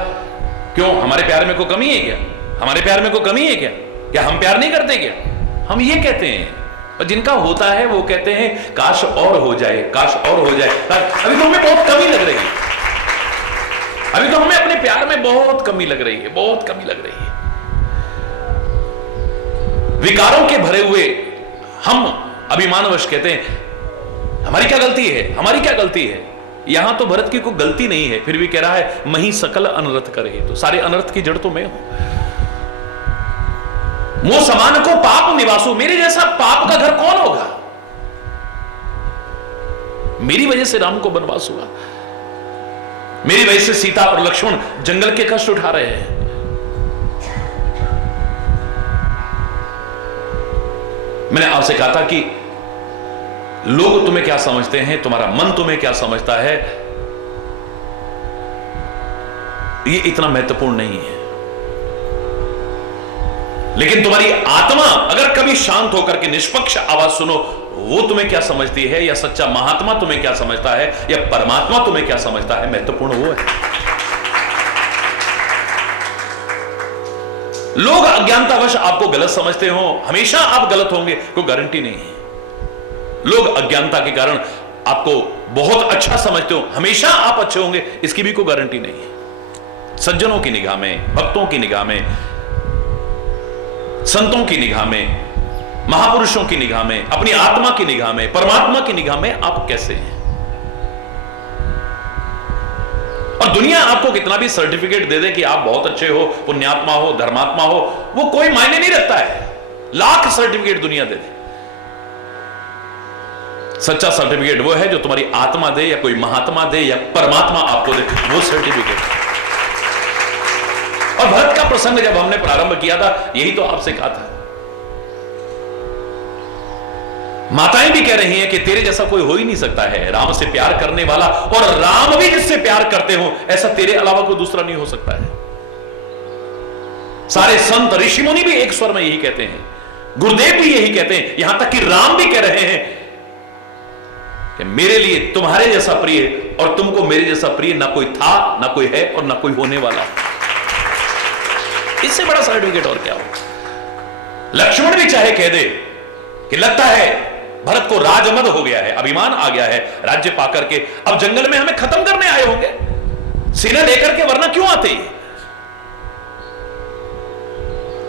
क्यों हमारे प्यार में कोई कमी है क्या? हमारे प्यार में कोई कमी है क्या? क्या हम प्यार नहीं करते क्या? हम ये कहते हैं, और जिनका होता है वो कहते हैं काश और हो जाए, काश और हो जाए। अभी तो हमें बहुत कमी लग रही है, अभी तो हमें अपने प्यार में बहुत कमी लग रही है, बहुत कमी लग रही है। विकारों के भरे हुए हम अभिमानवश कहते हैं हमारी क्या गलती है, हमारी क्या गलती है। यहां तो भरत की कोई गलती नहीं है, फिर भी कह रहा है मही सकल अनर्थ करे, तो सारे अनर्थ की जड़ तो मैं हूं। मो समान को पाप निवासु, मेरे जैसा पाप का घर कौन होगा? मेरी वजह से राम को वनवास हुआ, मेरी वजह से सीता और लक्ष्मण जंगल के कष्ट उठा रहे हैं। मैंने आपसे कहा था कि लोग तुम्हें क्या समझते हैं, तुम्हारा मन तुम्हें क्या समझता है, ये इतना महत्वपूर्ण नहीं है। लेकिन तुम्हारी आत्मा अगर कभी शांत होकर के निष्पक्ष आवाज सुनो, वो तुम्हें क्या समझती है, या सच्चा महात्मा तुम्हें क्या समझता है, या परमात्मा तुम्हें क्या समझता है, महत्वपूर्ण वो है। लोग अज्ञानतावश आपको गलत समझते हो, हमेशा आप गलत होंगे कोई गारंटी नहीं है। लोग अज्ञानता के कारण आपको बहुत अच्छा समझते हो, हमेशा आप अच्छे होंगे इसकी भी कोई गारंटी नहीं है। सज्जनों की निगाह में, भक्तों की निगाह में, संतों की निगाह में, महापुरुषों की निगाह में, अपनी आत्मा की निगाह में, परमात्मा की निगाह में आप कैसे हैं। और दुनिया आपको कितना भी सर्टिफिकेट दे दे कि आप बहुत अच्छे हो, पुण्यात्मा हो, धर्मात्मा हो, वो कोई मायने नहीं रखता है। लाख सर्टिफिकेट दुनिया दे दे, सच्चा सर्टिफिकेट वो है जो तुम्हारी आत्मा दे, या कोई महात्मा दे, या परमात्मा आपको दे, वो सर्टिफिकेट। और भरत का प्रसंग जब हमने प्रारंभ किया था, यही तो आपसे कहा था। माताएं भी कह रही हैं कि तेरे जैसा कोई हो ही नहीं सकता है, राम से प्यार करने वाला, और राम भी जिससे प्यार करते हो ऐसा तेरे अलावा कोई दूसरा नहीं हो सकता है। सारे संत ऋषि मुनि भी एक स्वर में यही कहते हैं, गुरुदेव भी यही कहते हैं, यहां तक कि राम भी कह रहे हैं कि मेरे लिए तुम्हारे जैसा प्रिय और तुमको मेरे जैसा प्रिय ना कोई था, ना कोई है और ना कोई होने वाला है। इससे बड़ा सर्टिफिकेट और क्या हो। लक्ष्मण भी चाहे कह दे कि लगता है भरत को राजमद हो गया है, अभिमान आ गया है राज्य पाकर के। अब जंगल में हमें खत्म करने आए होंगे सेना लेकर के, वरना क्यों आते?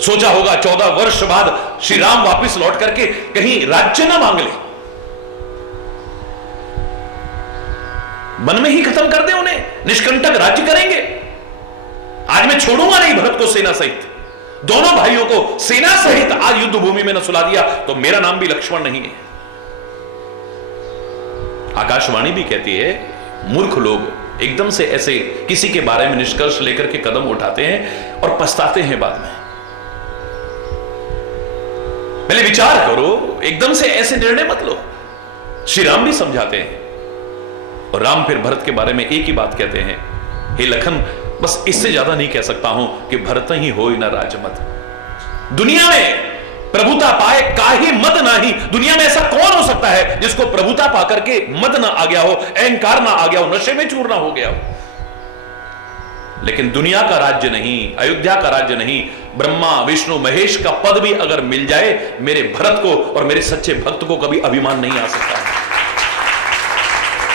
सोचा होगा 14 वर्ष बाद श्री राम वापिस लौट करके कहीं राज्य ना मांग ले, मन में ही खत्म कर दे उन्हें, निष्कंटक राज्य करेंगे। आज मैं छोड़ूंगा नहीं भरत को सेना सहित, दोनों भाइयों को सेना सहित आज युद्ध भूमि में न सुला दिया तो मेरा नाम भी लक्ष्मण नहीं है। आकाशवाणी भी कहती है मूर्ख लोग एकदम से ऐसे किसी के बारे में निष्कर्ष लेकर के कदम उठाते हैं और पछताते हैं बाद में। पहले विचार करो, एकदम से ऐसे निर्णय मत लो। श्री राम भी समझाते हैं और राम फिर भरत के बारे में एक ही बात कहते हैं, हे लखन, बस इससे ज्यादा नहीं कह सकता हूं कि भरत ही हो ना राजमत। दुनिया में प्रभुता पाए काहि मद नाही। दुनिया में ऐसा कौन हो सकता है जिसको प्रभुता पाकर के मद ना आ गया हो, अहंकार ना आ गया हो, नशे में चूर ना हो गया हो। लेकिन दुनिया का राज्य नहीं, अयोध्या का राज्य नहीं, ब्रह्मा विष्णु महेश का पद भी अगर मिल जाए, मेरे भरत को और मेरे सच्चे भक्त को कभी अभिमान नहीं आ सकता।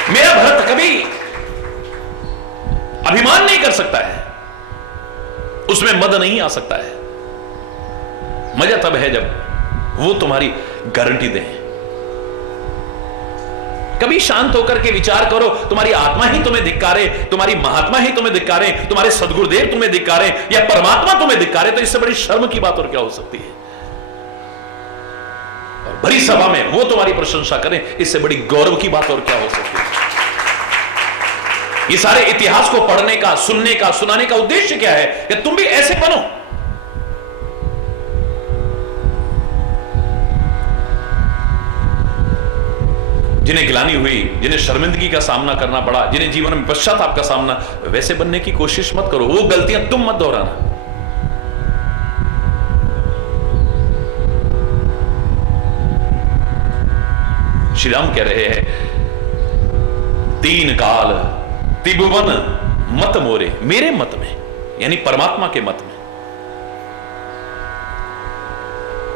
मेरा भरत कभी अभिमान नहीं कर सकता है, उसमें मद नहीं आ सकता है। मजा तब है जब वो तुम्हारी गारंटी दे। कभी शांत होकर के विचार करो, तुम्हारी आत्मा ही तुम्हें धिक्कारे, तुम्हारी महात्मा ही तुम्हें धिक्कारे, तुम्हारे सदगुरुदेव तुम्हें धिक्कारे या परमात्मा तुम्हें धिक्कारे, तो इससे बड़ी शर्म की बात और क्या हो सकती है? और बड़ी सभा में वो तुम्हारी प्रशंसा करें, इससे बड़ी गौरव की बात और क्या हो सकती है? ये सारे इतिहास को पढ़ने का, सुनने का, सुनाने का उद्देश्य क्या है कि तुम भी ऐसे बनो। जिन्हें गिलानी हुई, जिन्हें शर्मिंदगी का सामना करना पड़ा, जिन्हें जीवन में पश्चाताप का सामना, वैसे बनने की कोशिश मत करो। वो गलतियां तुम मत दोहराना। श्री राम कह रहे हैं, तीन काल त्रिभुवन मत मोरे, मेरे मत में, यानी परमात्मा के मत में।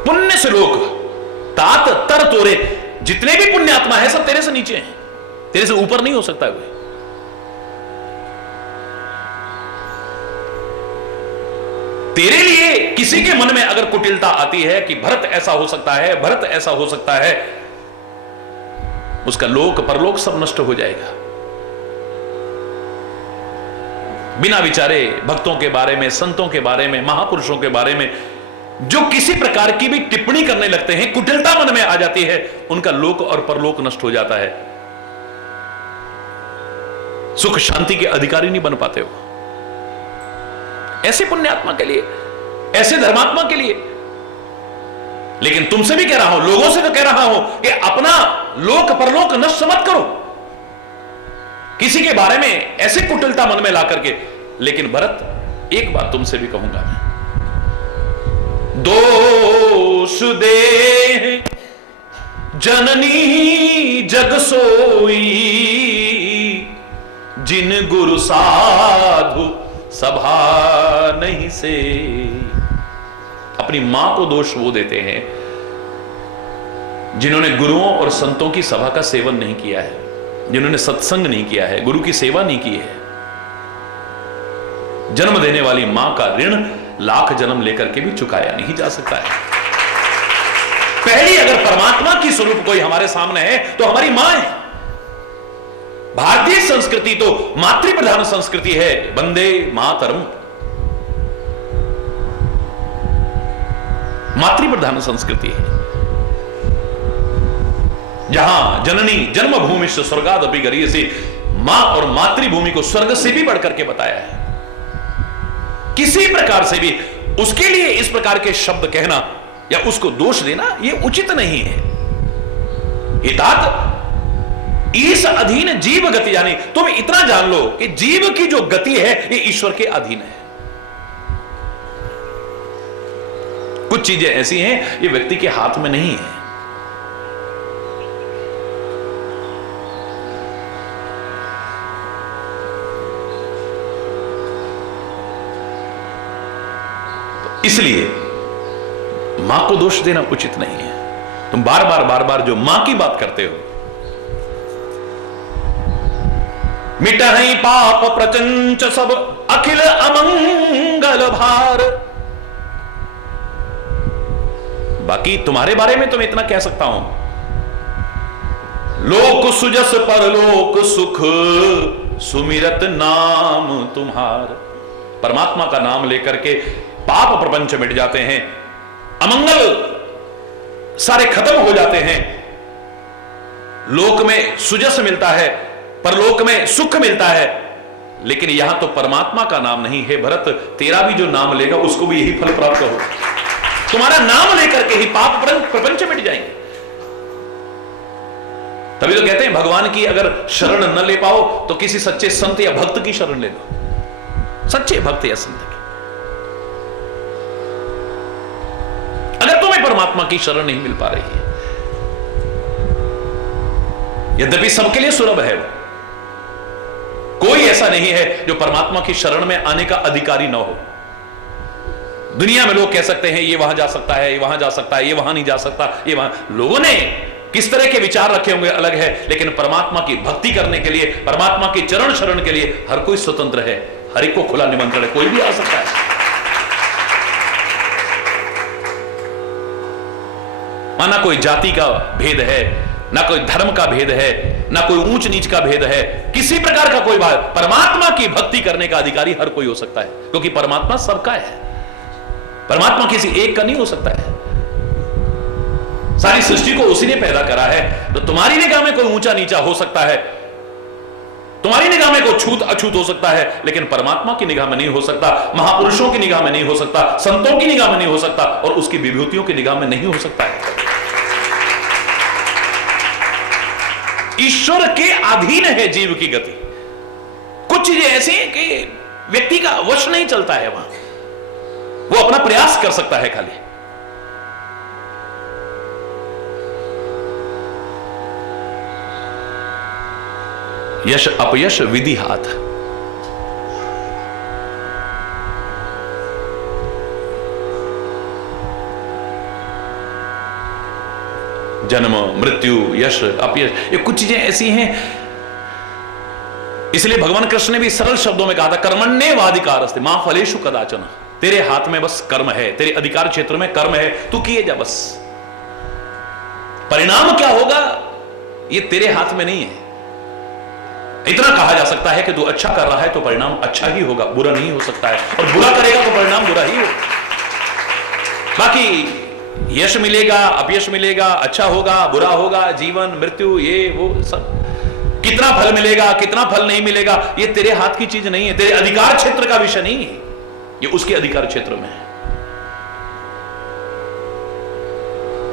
पुण्य से लोग तात तर तोरे, जितने भी पुण्यात्मा है सब तेरे से नीचे हैं, तेरे से ऊपर नहीं हो सकता कोई। तेरे लिए किसी के मन में अगर कुटिलता आती है कि भरत ऐसा हो सकता है, भरत ऐसा हो सकता है, उसका लोक परलोक सब नष्ट हो जाएगा। बिना विचारे भक्तों के बारे में, संतों के बारे में, महापुरुषों के बारे में जो किसी प्रकार की भी टिप्पणी करने लगते हैं, कुटिलता मन में आ जाती है, उनका लोक और परलोक नष्ट हो जाता है। सुख शांति के अधिकारी नहीं बन पाते हो। ऐसे पुण्यात्मा के लिए, ऐसे धर्मात्मा के लिए। लेकिन तुमसे भी कह रहा हूं, लोगों से तो कह रहा हूं कि अपना लोक परलोक नष्ट मत करो किसी के बारे में ऐसे कुटिलता मन में ला करके। लेकिन भरत, एक बात तुमसे भी कहूंगा मैं, दोष दे जननी जग सोई, जिन गुरु साधु सभा नहीं से। अपनी मां को दोष वो देते हैं जिन्होंने गुरुओं और संतों की सभा का सेवन नहीं किया है, जिन्होंने सत्संग नहीं किया है, गुरु की सेवा नहीं की है। जन्म देने वाली मां का ऋण लाख जन्म लेकर के भी चुकाया नहीं जा सकता है। पहली अगर परमात्मा की स्वरूप कोई हमारे सामने है तो हमारी मां है। भारतीय संस्कृति तो मातृ प्रधान संस्कृति है, वंदे मातरम, मातृ प्रधान संस्कृति है, जहां जननी जन्मभूमि से स्वर्गाद अपि गरीयसी, मां और मातृभूमि को स्वर्ग से भी बढ़कर के बताया है। किसी प्रकार से भी उसके लिए इस प्रकार के शब्द कहना या उसको दोष देना यह उचित नहीं है। इतात ईश अधीन जीव गति, यानी तुम इतना जान लो कि जीव की जो गति है ये ईश्वर के अधीन है। कुछ चीजें ऐसी हैं ये व्यक्ति के हाथ में नहीं है। इसलिए मां को दोष देना उचित नहीं है। तुम बार बार जो मां की बात करते हो, मिटहि पाप प्रचंच सब अखिल अमंगल भार। बाकी तुम्हारे बारे में तो मैं इतना कह सकता हूं, लोक सुजस परलोक सुख सुमिरत नाम तुम्हार। परमात्मा का नाम लेकर के पाप प्रपंच मिट जाते हैं, अमंगल सारे खत्म हो जाते हैं, लोक में सुजस मिलता है, परलोक में सुख मिलता है। लेकिन यहां तो परमात्मा का नाम नहीं है भरत, तेरा भी जो नाम लेगा उसको भी यही फल प्राप्त हो। तुम्हारा नाम लेकर के ही पाप प्रपंच मिट जाएंगे। तभी तो कहते हैं भगवान की अगर शरण न ले पाओ तो किसी सच्चे संत या भक्त की शरण ले लो, सच्चे भक्त या संत की। अगर तुम्हें परमात्मा की शरण नहीं मिल पा रही है, यद्यपि सबके लिए सुलभ है वो, कोई ऐसा नहीं है जो परमात्मा की शरण में आने का अधिकारी ना हो। दुनिया में लोग कह सकते हैं ये वहां जा सकता है, ये वहां जा सकता है, ये वहां नहीं जा सकता, ये वहां, लोगों ने किस तरह के विचार रखे होंगे अलग है, लेकिन परमात्मा की भक्ति करने के लिए, परमात्मा की चरण शरण के लिए हर कोई स्वतंत्र है, हर एक को खुला निमंत्रण है, कोई भी आ सकता है। ना कोई जाति का भेद है, ना कोई धर्म का भेद है, ना कोई ऊंच नीच का भेद है, किसी प्रकार का कोई बात। परमात्मा की भक्ति करने का अधिकारी हर कोई हो सकता है, क्योंकि परमात्मा सबका है, परमात्मा किसी एक का नहीं हो सकता है। सारी सृष्टि को उसी ने पैदा करा है। तो तुम्हारी निगाह में कोई ऊंचा नीचा हो सकता है, तुम्हारी निगाह में कोई छूत अछूत हो सकता है, लेकिन परमात्मा की निगाह में नहीं हो सकता, महापुरुषों की निगाह में नहीं हो सकता, संतों की निगाह में नहीं हो सकता, और उसकी विभूतियों की निगाह में नहीं हो सकता है। ईश्वर के अधीन है जीव की गति। कुछ चीजें ऐसी हैं कि व्यक्ति का वश नहीं चलता है, वहां वो अपना प्रयास कर सकता है खाली। यश अपयश विधि हाथ। जन्म मृत्यु यश अपयश, ये कुछ चीजें ऐसी हैं, इसलिए भगवान कृष्ण ने भी सरल शब्दों में कहा था कर्मण्येवाधिकारस्ते मां फलेषु कदाचन। तेरे हाथ में बस कर्म है, तेरे अधिकार क्षेत्र में कर्म है, तू किए जा बस। परिणाम क्या होगा ये तेरे हाथ में नहीं है। इतना कहा जा सकता है कि तू अच्छा कर रहा है तो परिणाम अच्छा ही होगा, बुरा नहीं हो सकता है, और बुरा करेगा तो परिणाम बुरा ही होगा। बाकी यश मिलेगा अपयश मिलेगा, अच्छा होगा बुरा होगा, जीवन मृत्यु ये वो सब, कितना फल मिलेगा कितना फल नहीं मिलेगा, ये तेरे हाथ की चीज नहीं है, तेरे अधिकार क्षेत्र का विषय नहीं है, ये उसके अधिकार क्षेत्र में है।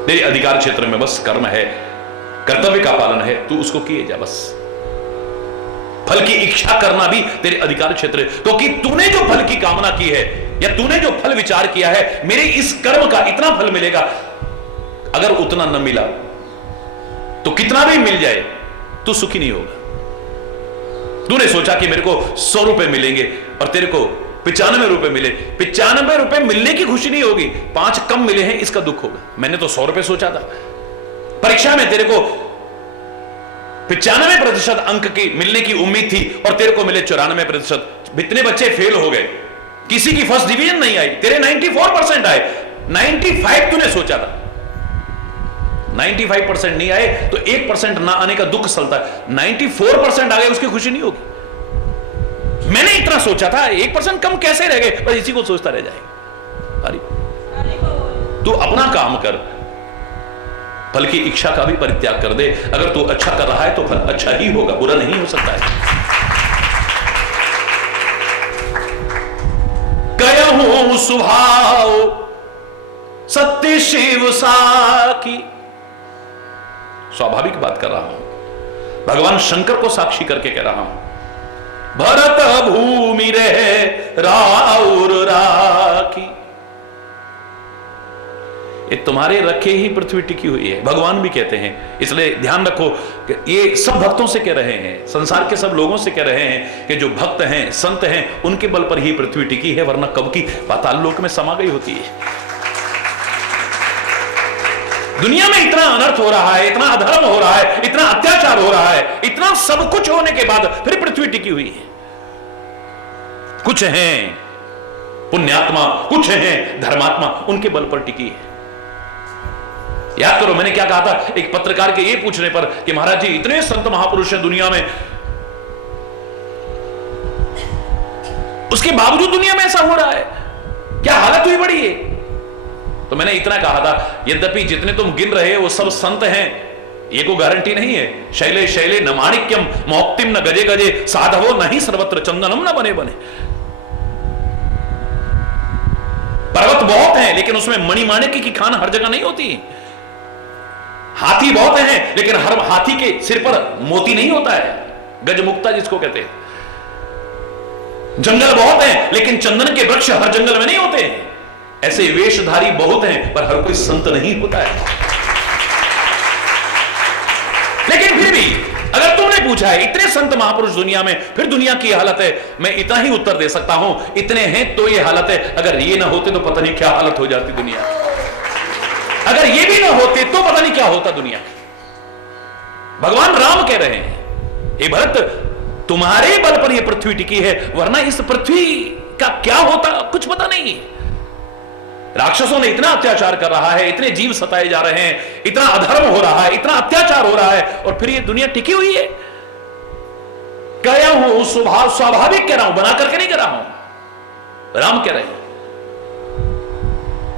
तेरे अधिकार क्षेत्र में बस कर्म है, कर्तव्य का पालन है, तू उसको किए जा बस। फल की इच्छा करना भी तेरे अधिकार क्षेत्र है, क्योंकि तूने जो फल की कामना की है या तूने जो फल विचार किया है, मेरे इस कर्म का इतना फल मिलेगा, अगर उतना न मिला तो कितना भी मिल जाए तू सुखी नहीं होगा। तूने सोचा कि मेरे को 100 रुपए मिलेंगे और तेरे को 95 रुपए मिले, 95 रुपए मिलने की खुशी नहीं होगी, 5 कम मिले हैं इसका दुख होगा। मैंने तो 100 रुपए सोचा था। परीक्षा में तेरे को 95% अंक की मिलने की उम्मीद थी और तेरे को मिले 94%। इतने बच्चे फेल हो गए, किसी की फर्स्ट डिवीजन नहीं आई, तेरे 94% आए। 95 तूने सोचा था, 95% नहीं आए तो 1% ना आने का दुख सलता है। 94% आ गए उसकी खुशी नहीं होगी। मैंने इतना सोचा था, 1% कम कैसे रह गए, बस इसी को सोचता रह जाएगा। अरे तू अपना काम कर, फल की इच्छा का भी परित्याग कर दे। अगर तू अच्छा कर रहा है तो फल अच्छा ही होगा, बुरा नहीं हो सकता है। कहूं सुभाव सत्य शिव साखी, स्वाभाविक बात कर रहा हूं, भगवान शंकर को साक्षी करके कह रहा हूं। भरत भूमि रहे राउर राखी, ये तुम्हारे रखे ही पृथ्वी टिकी हुई है, भगवान भी कहते हैं। इसलिए ध्यान रखो कि ये सब भक्तों से कह रहे हैं, संसार के सब लोगों से कह रहे हैं कि जो भक्त हैं संत हैं उनके बल पर ही पृथ्वी टिकी है, वरना कब की पाताल लोक में समा गई होती है। दुनिया में इतना अनर्थ हो रहा है, इतना अधर्म हो रहा है, इतना अत्याचार हो रहा है, इतना सब कुछ होने के बाद फिर पृथ्वी टिकी हुई है। कुछ हैं पुण्यात्मा, कुछ हैं धर्मात्मा, उनके बल पर टिकी है। याद करो मैंने क्या कहा था एक पत्रकार के ये पूछने पर कि महाराज जी इतने संत महापुरुष हैं दुनिया में, उसके बावजूद दुनिया में ऐसा हो रहा है, क्या हालत हुई बड़ी है। तो मैंने इतना कहा था यद्यपि जितने तुम गिन रहे हो वो सब संत हैं, ये कोई गारंटी नहीं है। शैले शैले न माणिक्यम मौक्तिम न गजे गजे साधवो नहीं सर्वत्र चंदनम न बने बने। पर्वत बहुत हैं लेकिन उसमें मणिमाणिक्य की खान हर जगह नहीं होती। हाथी बहुत हैं लेकिन हर हाथी के सिर पर मोती नहीं होता है, गजमुक्ता जिसको कहते हैं। जंगल बहुत हैं लेकिन चंदन के वृक्ष हर जंगल में नहीं होते हैं। ऐसे वेशधारी बहुत हैं पर हर कोई संत नहीं होता है। लेकिन फिर भी अगर तुमने पूछा है इतने संत महापुरुष दुनिया में, फिर दुनिया की हालत है, मैं इतना ही उत्तर दे सकता हूं, इतने हैं तो ये हालत है। अगर ये ना होते तो पता नहीं क्या हालत हो जाती दुनिया। अगर ये भी ना होते तो पता नहीं क्या होता दुनिया। भगवान राम कह रहे हैं हे भरत तुम्हारे बल पर यह पृथ्वी टिकी है, वरना इस पृथ्वी का क्या होता कुछ पता नहीं। राक्षसों ने इतना अत्याचार कर रहा है, इतने जीव सताए जा रहे हैं, इतना अधर्म हो रहा है, इतना अत्याचार हो रहा है, और फिर ये दुनिया टिकी हुई है। कह हूं स्वाभाविक कह रहा हूं, बना करके नहीं कह रहा हूं, राम कह रहे हैं।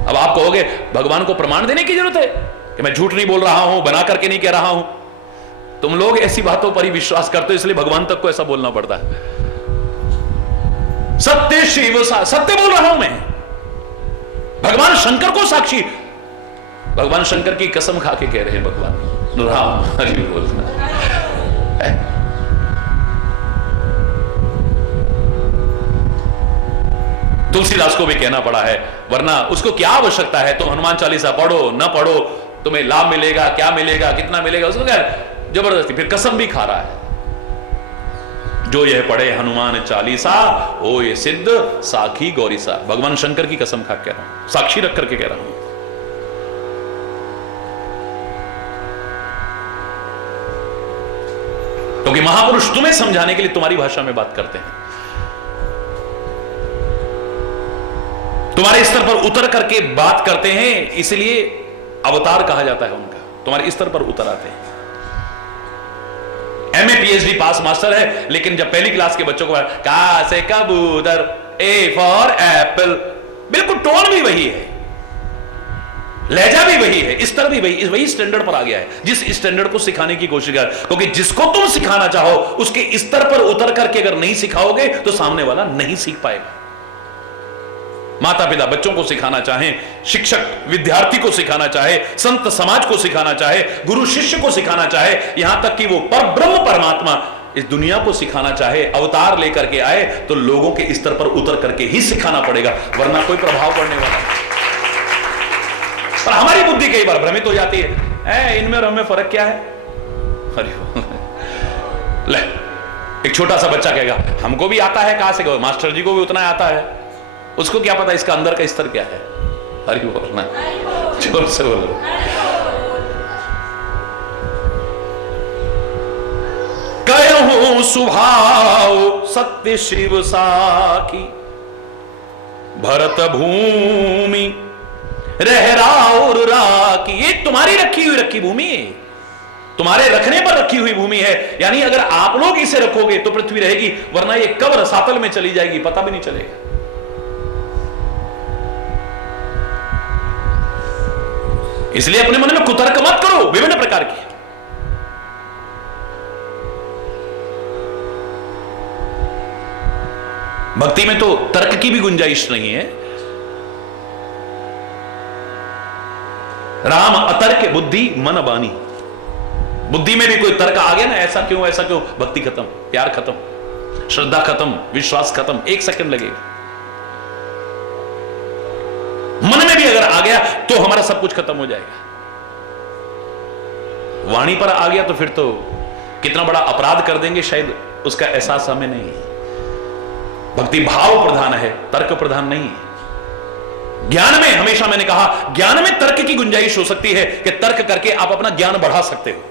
अब आप कहोगे भगवान को प्रमाण देने की जरूरत है कि मैं झूठ नहीं बोल रहा हूं, बना करके नहीं कह रहा हूं। तुम लोग ऐसी बातों पर ही विश्वास करते हो, इसलिए भगवान तक को ऐसा बोलना पड़ता है। सत्य शिव सत्य बोल रहा हूं मैं। भगवान शंकर को साक्षी, भगवान शंकर की कसम खा के कह रहे हैं भगवान राम हरि बोल। तुलसीदास को भी कहना पड़ा है, वरना उसको क्या आवश्यकता है। तुम हनुमान चालीसा पढ़ो न पढ़ो, तुम्हें लाभ मिलेगा, क्या मिलेगा, कितना मिलेगा, उसको क्या जबरदस्ती। फिर कसम भी खा रहा है, जो यह पढ़े हनुमान चालीसा ओ ये सिद्ध साखी गौरीसा। भगवान शंकर की कसम खा कह रहा हूं, साक्षी रख करके कह रहा हूं। क्योंकि महापुरुष तुम्हें समझाने के लिए तुम्हारी भाषा में बात करते हैं, तुम्हारे स्तर पर उतर करके बात करते हैं, इसलिए अवतार कहा जाता है उनका। तुम्हारे स्तर पर उतर आते हैं। एमए पीएचडी पास मास्टर है, लेकिन जब पहली क्लास के बच्चों को का से कबूतर, ए फॉर एप्पल, बिल्कुल टोन भी वही है, लहजा भी वही है, स्तर भी वही स्टैंडर्ड पर आ गया है, जिस स्टैंडर्ड को सिखाने की कोशिश कर। क्योंकि जिसको तुम सिखाना चाहो उसके स्तर पर उतर करके अगर नहीं सिखाओगे तो सामने वाला नहीं सीख पाएगा। माता पिता बच्चों को सिखाना चाहे, शिक्षक विद्यार्थी को सिखाना चाहे, संत समाज को सिखाना चाहे, गुरु शिष्य को सिखाना चाहे, यहां तक कि वो परब्रह्म परमात्मा इस दुनिया को सिखाना चाहे, अवतार लेकर के आए, तो लोगों के स्तर पर उतर करके ही सिखाना पड़ेगा, वरना कोई प्रभाव पड़ने वाला नहीं। पर हमारी बुद्धि कई बार भ्रमित हो जाती है, इनमें और हमें फर्क क्या है। ले एक छोटा सा बच्चा कहेगा हमको भी आता है, कहां से, मास्टर जी को भी उतना आता है। उसको क्या पता इसका अंदर का स्तर क्या है। हरि बोलना, जोर से बोलो। कहूं सुभाव सत्य शिव साखी, भरत भूमि रह राउर राखी। ये तुम्हारी रखी भूमि है, तुम्हारे रखने पर रखी हुई भूमि है। यानी अगर आप लोग इसे रखोगे तो पृथ्वी रहेगी, वरना ये कब रसातल में चली जाएगी पता भी नहीं चलेगा। इसलिए अपने मन में कुतर्क मत करो विभिन्न प्रकार की। भक्ति में तो तर्क की भी गुंजाइश नहीं है। राम अतर्क बुद्धि मन बानी। बुद्धि में भी कोई तर्क आ गया ना, ऐसा क्यों ऐसा क्यों, भक्ति खत्म, प्यार खत्म, श्रद्धा खत्म, विश्वास खत्म, एक सेकंड लगेगा। मन में भी अगर आ गया तो हमारा सब कुछ खत्म हो जाएगा। वाणी पर आ गया तो फिर तो कितना बड़ा अपराध कर देंगे शायद उसका एहसास हमें नहीं है। भक्ति भाव प्रधान है, तर्क प्रधान नहीं है। ज्ञान में हमेशा मैंने कहा, ज्ञान में तर्क की गुंजाइश हो सकती है कि तर्क करके आप अपना ज्ञान बढ़ा सकते हो,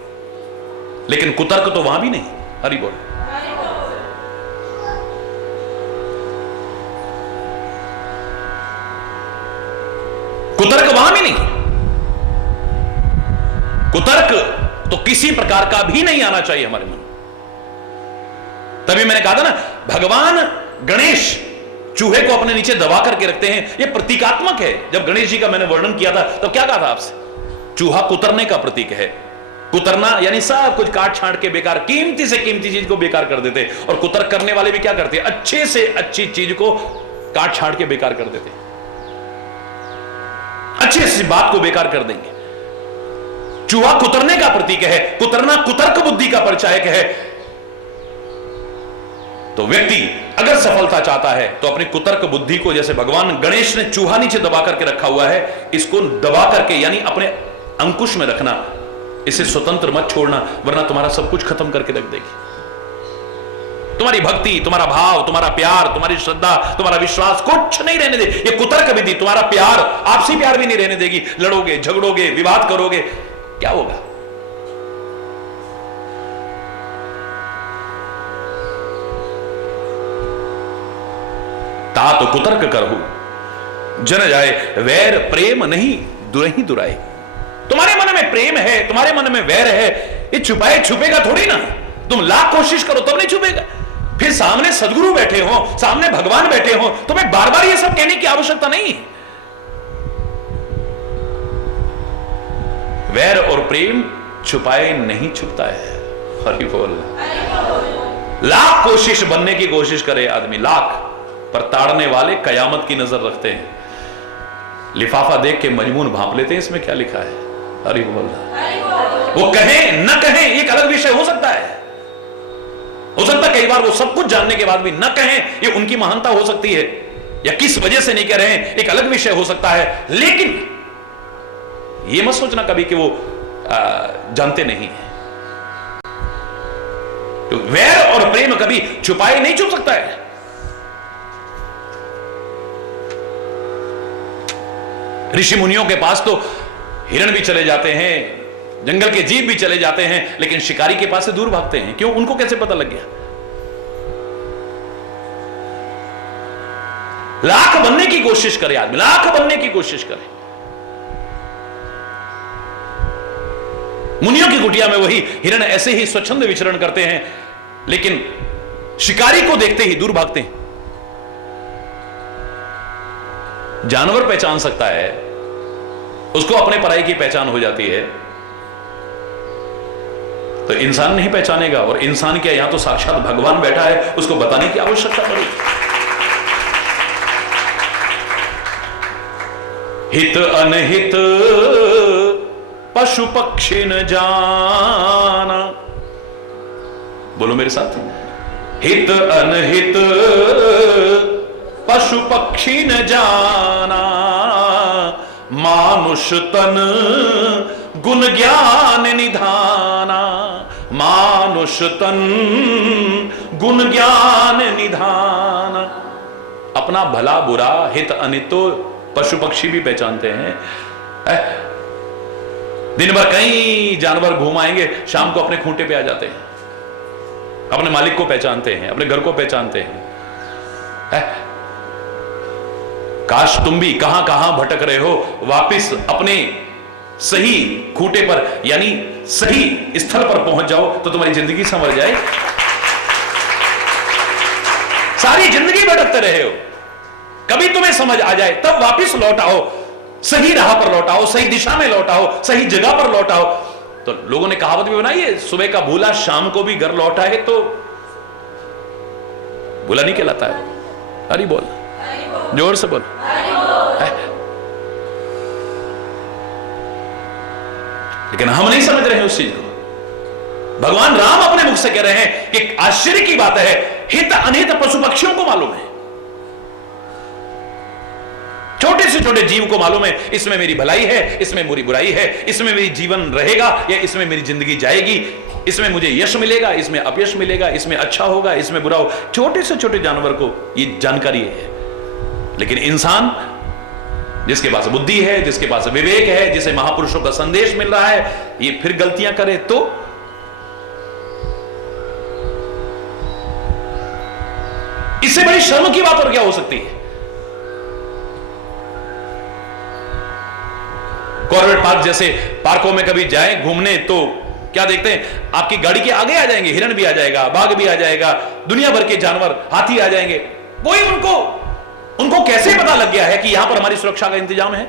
लेकिन कुतर्क तो वहां भी नहीं। हरि बोल। कुतर्क वहां भी नहीं। कुतर्क तो किसी प्रकार का भी नहीं आना चाहिए हमारे मन। तभी मैंने कहा था ना, भगवान गणेश चूहे को अपने नीचे दबा करके रखते हैं, यह प्रतीकात्मक है। जब गणेश जी का मैंने वर्णन किया था तो क्या कहा था आपसे, चूहा कुतरने का प्रतीक है। कुतरना यानी सब कुछ काट छांट के बेकार, कीमती से कीमती चीज को बेकार कर देते। और कुतर्क करने वाले भी क्या करते हैं, अच्छे से अच्छी चीज को काट छांट के बेकार कर देते, अच्छी सी बात को बेकार कर देंगे। चूहा कुतरने का प्रतीक है, कुतरना कुतर्क बुद्धि का परिचायक है। तो व्यक्ति अगर सफलता चाहता है तो अपनी कुतर्क बुद्धि को, जैसे भगवान गणेश ने चूहा नीचे दबा करके रखा हुआ है, इसको दबा करके यानी अपने अंकुश में रखना, इसे स्वतंत्र मत छोड़ना, वरना तुम्हारा सब कुछ खत्म करके रख देगी। तुम्हारी भक्ति, तुम्हारा भाव, तुम्हारा प्यार, तुम्हारी श्रद्धा, तुम्हारा विश्वास कुछ नहीं रहने दे। ये कुतर्क विधि तुम्हारा प्यार, आपसी प्यार भी नहीं रहने देगी। लड़ोगे, झगड़ोगे, विवाद करोगे, क्या होगा? ता तो कुतर्क करहु जन जाए, वैर प्रेम नहीं दुरहि दुराए। तुम्हारे मन में प्रेम है, तुम्हारे मन में वैर है, ये छुपाए छुपेगा थोड़ी ना। तुम लाख कोशिश करो तब नहीं छुपेगा। फिर सामने सदगुरु बैठे हो, सामने भगवान बैठे हो, तुम्हें बार बार ये सब कहने की आवश्यकता नहीं है। वैर और प्रेम छुपाए नहीं छुपता है। हरि बोल। लाख कोशिश बनने की कोशिश करे आदमी, लाख, पर ताड़ने वाले कयामत की नजर रखते हैं। लिफाफा देख के मजमून भांप लेते हैं, इसमें क्या लिखा है। हरि बोल। वो कहें न कहें एक अलग विषय हो सकता है। हो सकता है कई बार वो सब कुछ जानने के बाद भी न कहें, ये उनकी महानता हो सकती है, या किस वजह से नहीं कह रहे हैं एक अलग विषय हो सकता है। लेकिन ये मत सोचना कभी कि वो जानते नहीं है। तो वैर और प्रेम कभी छुपाए नहीं छुप सकता है। ऋषि मुनियों के पास तो हिरण भी चले जाते हैं, जंगल के जीव भी चले जाते हैं, लेकिन शिकारी के पास से दूर भागते हैं। क्यों? उनको कैसे पता लग गया? लाख बनने की कोशिश करे आदमी, लाख बनने की कोशिश करे। मुनियों की कुटिया में वही हिरण ऐसे ही स्वच्छंद विचरण करते हैं, लेकिन शिकारी को देखते ही दूर भागते हैं। जानवर पहचान सकता है, उसको अपने पराई की पहचान हो जाती है, तो इंसान नहीं पहचानेगा। और इंसान क्या, यहां तो साक्षात भगवान बैठा है, उसको बताने की आवश्यकता पड़ेगी। हित अनहित पशु पक्षी न जाना, बोलो मेरे साथ, हित अनहित पशु पक्षी न जाना, मानुष तन गुण ज्ञान निधाना, मानुष तन गुण ज्ञान निधाना। अपना भला बुरा, हित अनित तो पशु पक्षी भी पहचानते हैं। दिन भर कई जानवर घूम आएंगे, शाम को अपने खूंटे पे आ जाते हैं, अपने मालिक को पहचानते हैं, अपने घर को पहचानते हैं। काश तुम भी कहां कहां भटक रहे हो, वापिस अपने सही खूंटे पर यानी सही स्थल पर पहुंच जाओ तो तुम्हारी जिंदगी संवर जाए। सारी जिंदगी भटकते रहे हो, कभी तुम्हें समझ आ जाए तब वापिस लौट आओ, सही राह पर लौट आओ, सही दिशा में लौट आओ, सही जगह पर लौट आओ। तो लोगों ने कहावत भी बनाई है, सुबह का भूला शाम को भी घर लौटा है तो भूला नहीं कहलाता है। हरि बोल, जोर से बोल। लेकिन हम नहीं समझ रहे हैं उस चीज को। भगवान राम अपने मुख से कह रहे हैं कि आश्चर्य की बात है, हित अनित पशु पक्षियों को मालूम है, छोटे से छोटे जीव को मालूम है, इसमें मेरी भलाई है, इसमें मेरी बुराई है, इसमें मेरी जीवन रहेगा या इसमें मेरी जिंदगी जाएगी, इसमें मुझे यश मिलेगा, इसमें अपयश मिलेगा, इसमें अच्छा होगा, इसमें बुरा होगा। छोटे से छोटे जानवर को ये जानकारी है। लेकिन इंसान जिसके पास बुद्धि है, जिसके पास विवेक है, जिसे महापुरुषों का संदेश मिल रहा है, ये फिर गलतियां करे तो इससे बड़ी शर्म की बात और क्या हो सकती है? कॉर्बेट पार्क जैसे पार्कों में कभी जाएं घूमने तो क्या देखते हैं, आपकी गाड़ी के आगे आ जाएंगे, हिरण भी आ जाएगा, बाघ भी आ जाएगा, दुनिया भर के जानवर, हाथी आ जाएंगे। कोई उनको कैसे पता लग गया है कि यहां पर हमारी सुरक्षा का इंतजाम है?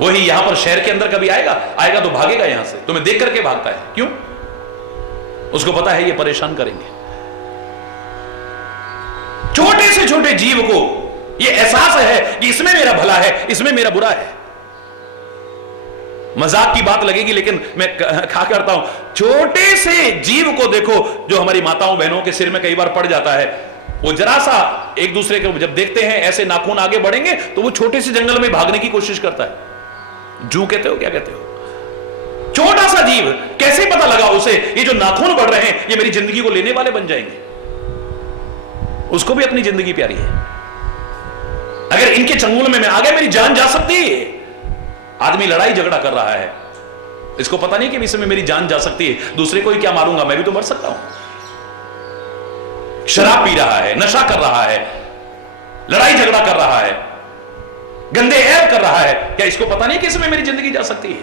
वही यहां पर शहर के अंदर कभी आएगा तो भागेगा यहां से, तुम्हें देख करके भागता है। क्यों? उसको पता है ये परेशान करेंगे। छोटे से छोटे जीव को ये एहसास है कि इसमें मेरा भला है, इसमें मेरा बुरा है। मजाक की बात लगेगी लेकिन मैं खा करता हूं, छोटे से जीव को देखो जो हमारी माताओं बहनों के सिर में कई बार पड़ जाता है, वो जरा सा एक दूसरे को जब देखते हैं ऐसे नाखून आगे बढ़ेंगे तो वो छोटे से जंगल में भागने की कोशिश करता है। जू कहते हो, क्या कहते हो? छोटा सा जीव, कैसे पता लगा उसे ये जो नाखून बढ़ रहे हैं ये मेरी जिंदगी को लेने वाले बन जाएंगे? उसको भी अपनी जिंदगी प्यारी है। अगर इनके चंगुल में मैं आ गया मेरी जान जा सकती है। आदमी लड़ाई झगड़ा कर रहा है, इसको पता नहीं कि इसमें मेरी जान जा सकती है, दूसरे को ही क्या मारूंगा, मैं भी तो मर सकता हूं। शराब पी रहा है, नशा कर रहा है, लड़ाई झगड़ा कर रहा है, गंदे ऐब कर रहा है, क्या इसको पता नहीं कि इसमें मेरी जिंदगी जा सकती है,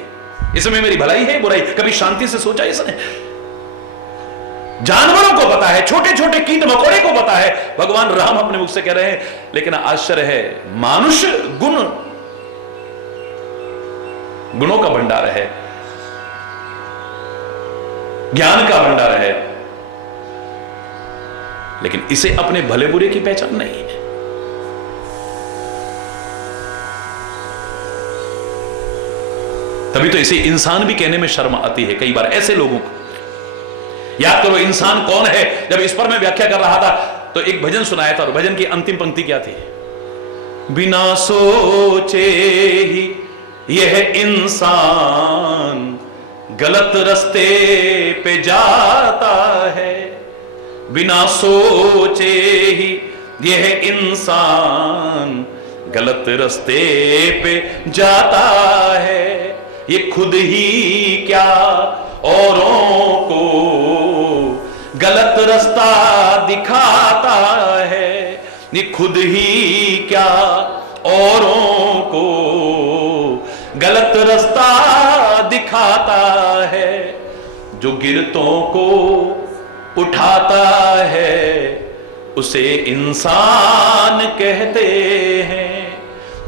इसमें मेरी भलाई है बुराई? कभी शांति से सोचा इसने? जानवरों को पता है, छोटे छोटे कीट मकोड़े को पता है। भगवान राम अपने मुख से कह रहे हैं, लेकिन आश्चर्य है, मानुष्य गुणों का भंडार है, ज्ञान का भंडार है, लेकिन इसे अपने भले बुरे की पहचान नहीं है। तभी तो इसे इंसान भी कहने में शर्म आती है कई बार ऐसे लोगों को। याद करो इंसान कौन है। जब इस पर मैं व्याख्या कर रहा था तो एक भजन सुनाया था और भजन की अंतिम पंक्ति क्या थी? बिना सोचे ही यह इंसान गलत रास्ते पे जाता है, बिना सोचे ही यह इंसान गलत रास्ते पे जाता है। ये खुद ही क्या औरों को गलत रास्ता दिखाता है, ये खुद ही क्या औरों को गलत रास्ता दिखाता है। जो गिरतों को उठाता है उसे इंसान कहते हैं,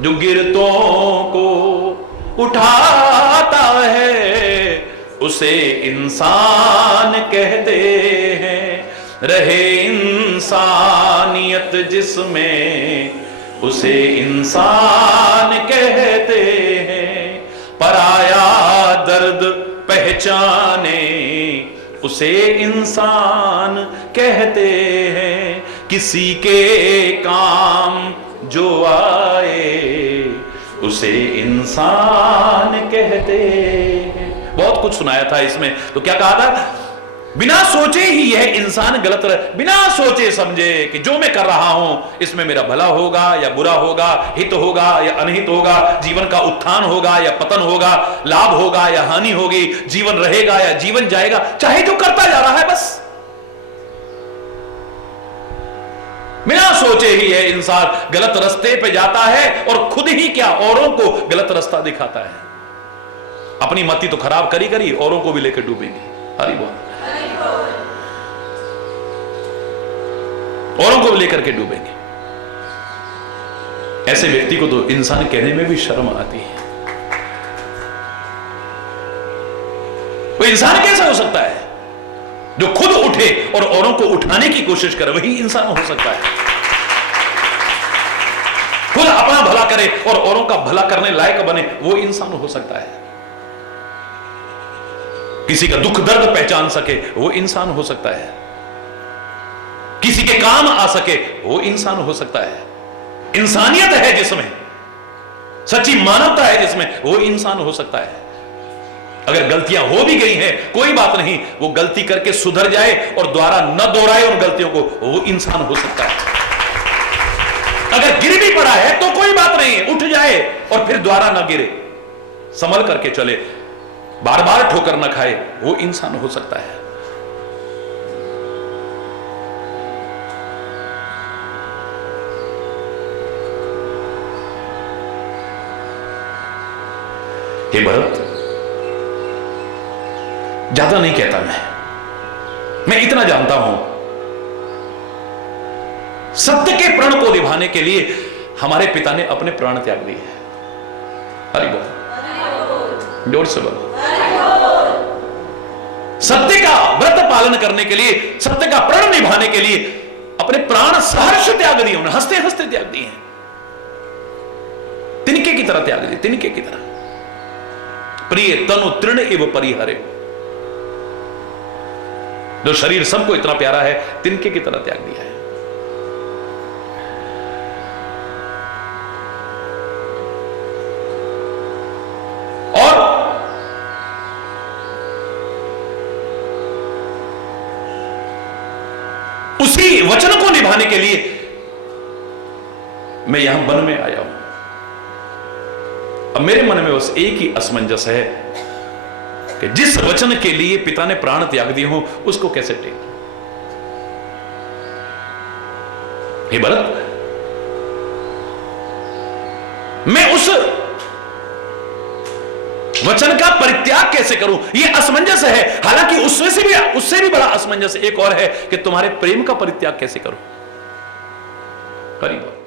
जो गिरतों को उठाता है उसे इंसान कहते हैं। रहे इंसानियत जिसमें उसे इंसान कहते हैं। पराया दर्द पहचाने उसे इंसान कहते हैं। किसी के काम जो आए उसे इंसान कहते हैं। बहुत कुछ सुनाया था इसमें, तो क्या कहा था? बिना सोचे ही यह इंसान गलत बिना सोचे समझे कि जो मैं कर रहा हूं इसमें मेरा भला होगा या बुरा होगा, हित होगा या अनहित होगा, जीवन का उत्थान होगा या पतन होगा, लाभ होगा या हानि होगी, जीवन रहेगा या जीवन जाएगा, चाहे जो करता जा रहा है बस। बिना सोचे ही यह इंसान गलत रास्ते पे जाता है और खुद ही क्या औरों को गलत रास्ता दिखाता है। अपनी मति तो खराब करी करी, औरों को भी लेकर डूबेगी। हरि बोल। औरों को भी लेकर के डूबेंगे। ऐसे व्यक्ति को तो इंसान कहने में भी शर्म आती है। वो इंसान कैसा हो सकता है? जो खुद उठे और औरों को उठाने की कोशिश करे वही इंसान हो सकता है। खुद अपना भला करे और औरों का भला करने लायक बने वो इंसान हो सकता है। किसी का दुख दर्द पहचान सके वो इंसान हो सकता है। किसी के काम आ सके वो इंसान हो सकता है। इंसानियत है जिसमें, सच्ची मानवता है जिसमें, वो इंसान हो सकता है। अगर गलतियां हो भी गई हैं कोई बात नहीं, वो गलती करके सुधर जाए और दोबारा न दोहराए उन गलतियों को, वो इंसान हो सकता है। अगर गिर भी पड़ा है तो कोई बात नहीं, उठ जाए और फिर दोबारा ना गिरे, संभल करके चले, बार बार ठोकर ना खाए, वो इंसान हो सकता है। हे भरत, ज्यादा नहीं कहता मैं इतना जानता हूं, सत्य के प्रण को निभाने के लिए हमारे पिता ने अपने प्राण त्याग दिए हैं। हरि बोल, जोर से बोलो। सत्य का व्रत पालन करने के लिए, सत्य का प्रण निभाने के लिए अपने प्राण सहर्ष त्याग दिए, उन्हें हंसते हंसते त्याग दिए हैं, तिनके की तरह त्याग दिए, तिनके की तरह। प्रिय तनु तृण एव परिहरे, जो शरीर सबको इतना प्यारा है, तिनके की तरह त्याग दिया है। और उसी वचन को निभाने के लिए मैं यहां वन में आया हूं। अब मेरे मन में बस एक ही असमंजस है कि जिस वचन के लिए पिता ने प्राण त्याग दिए हो, उसको कैसे टेक। हे भरत, मैं उस वचन का परित्याग कैसे करूं, यह असमंजस है। हालांकि उससे भी बड़ा असमंजस एक और है कि तुम्हारे प्रेम का परित्याग कैसे करूं। हरि बोल।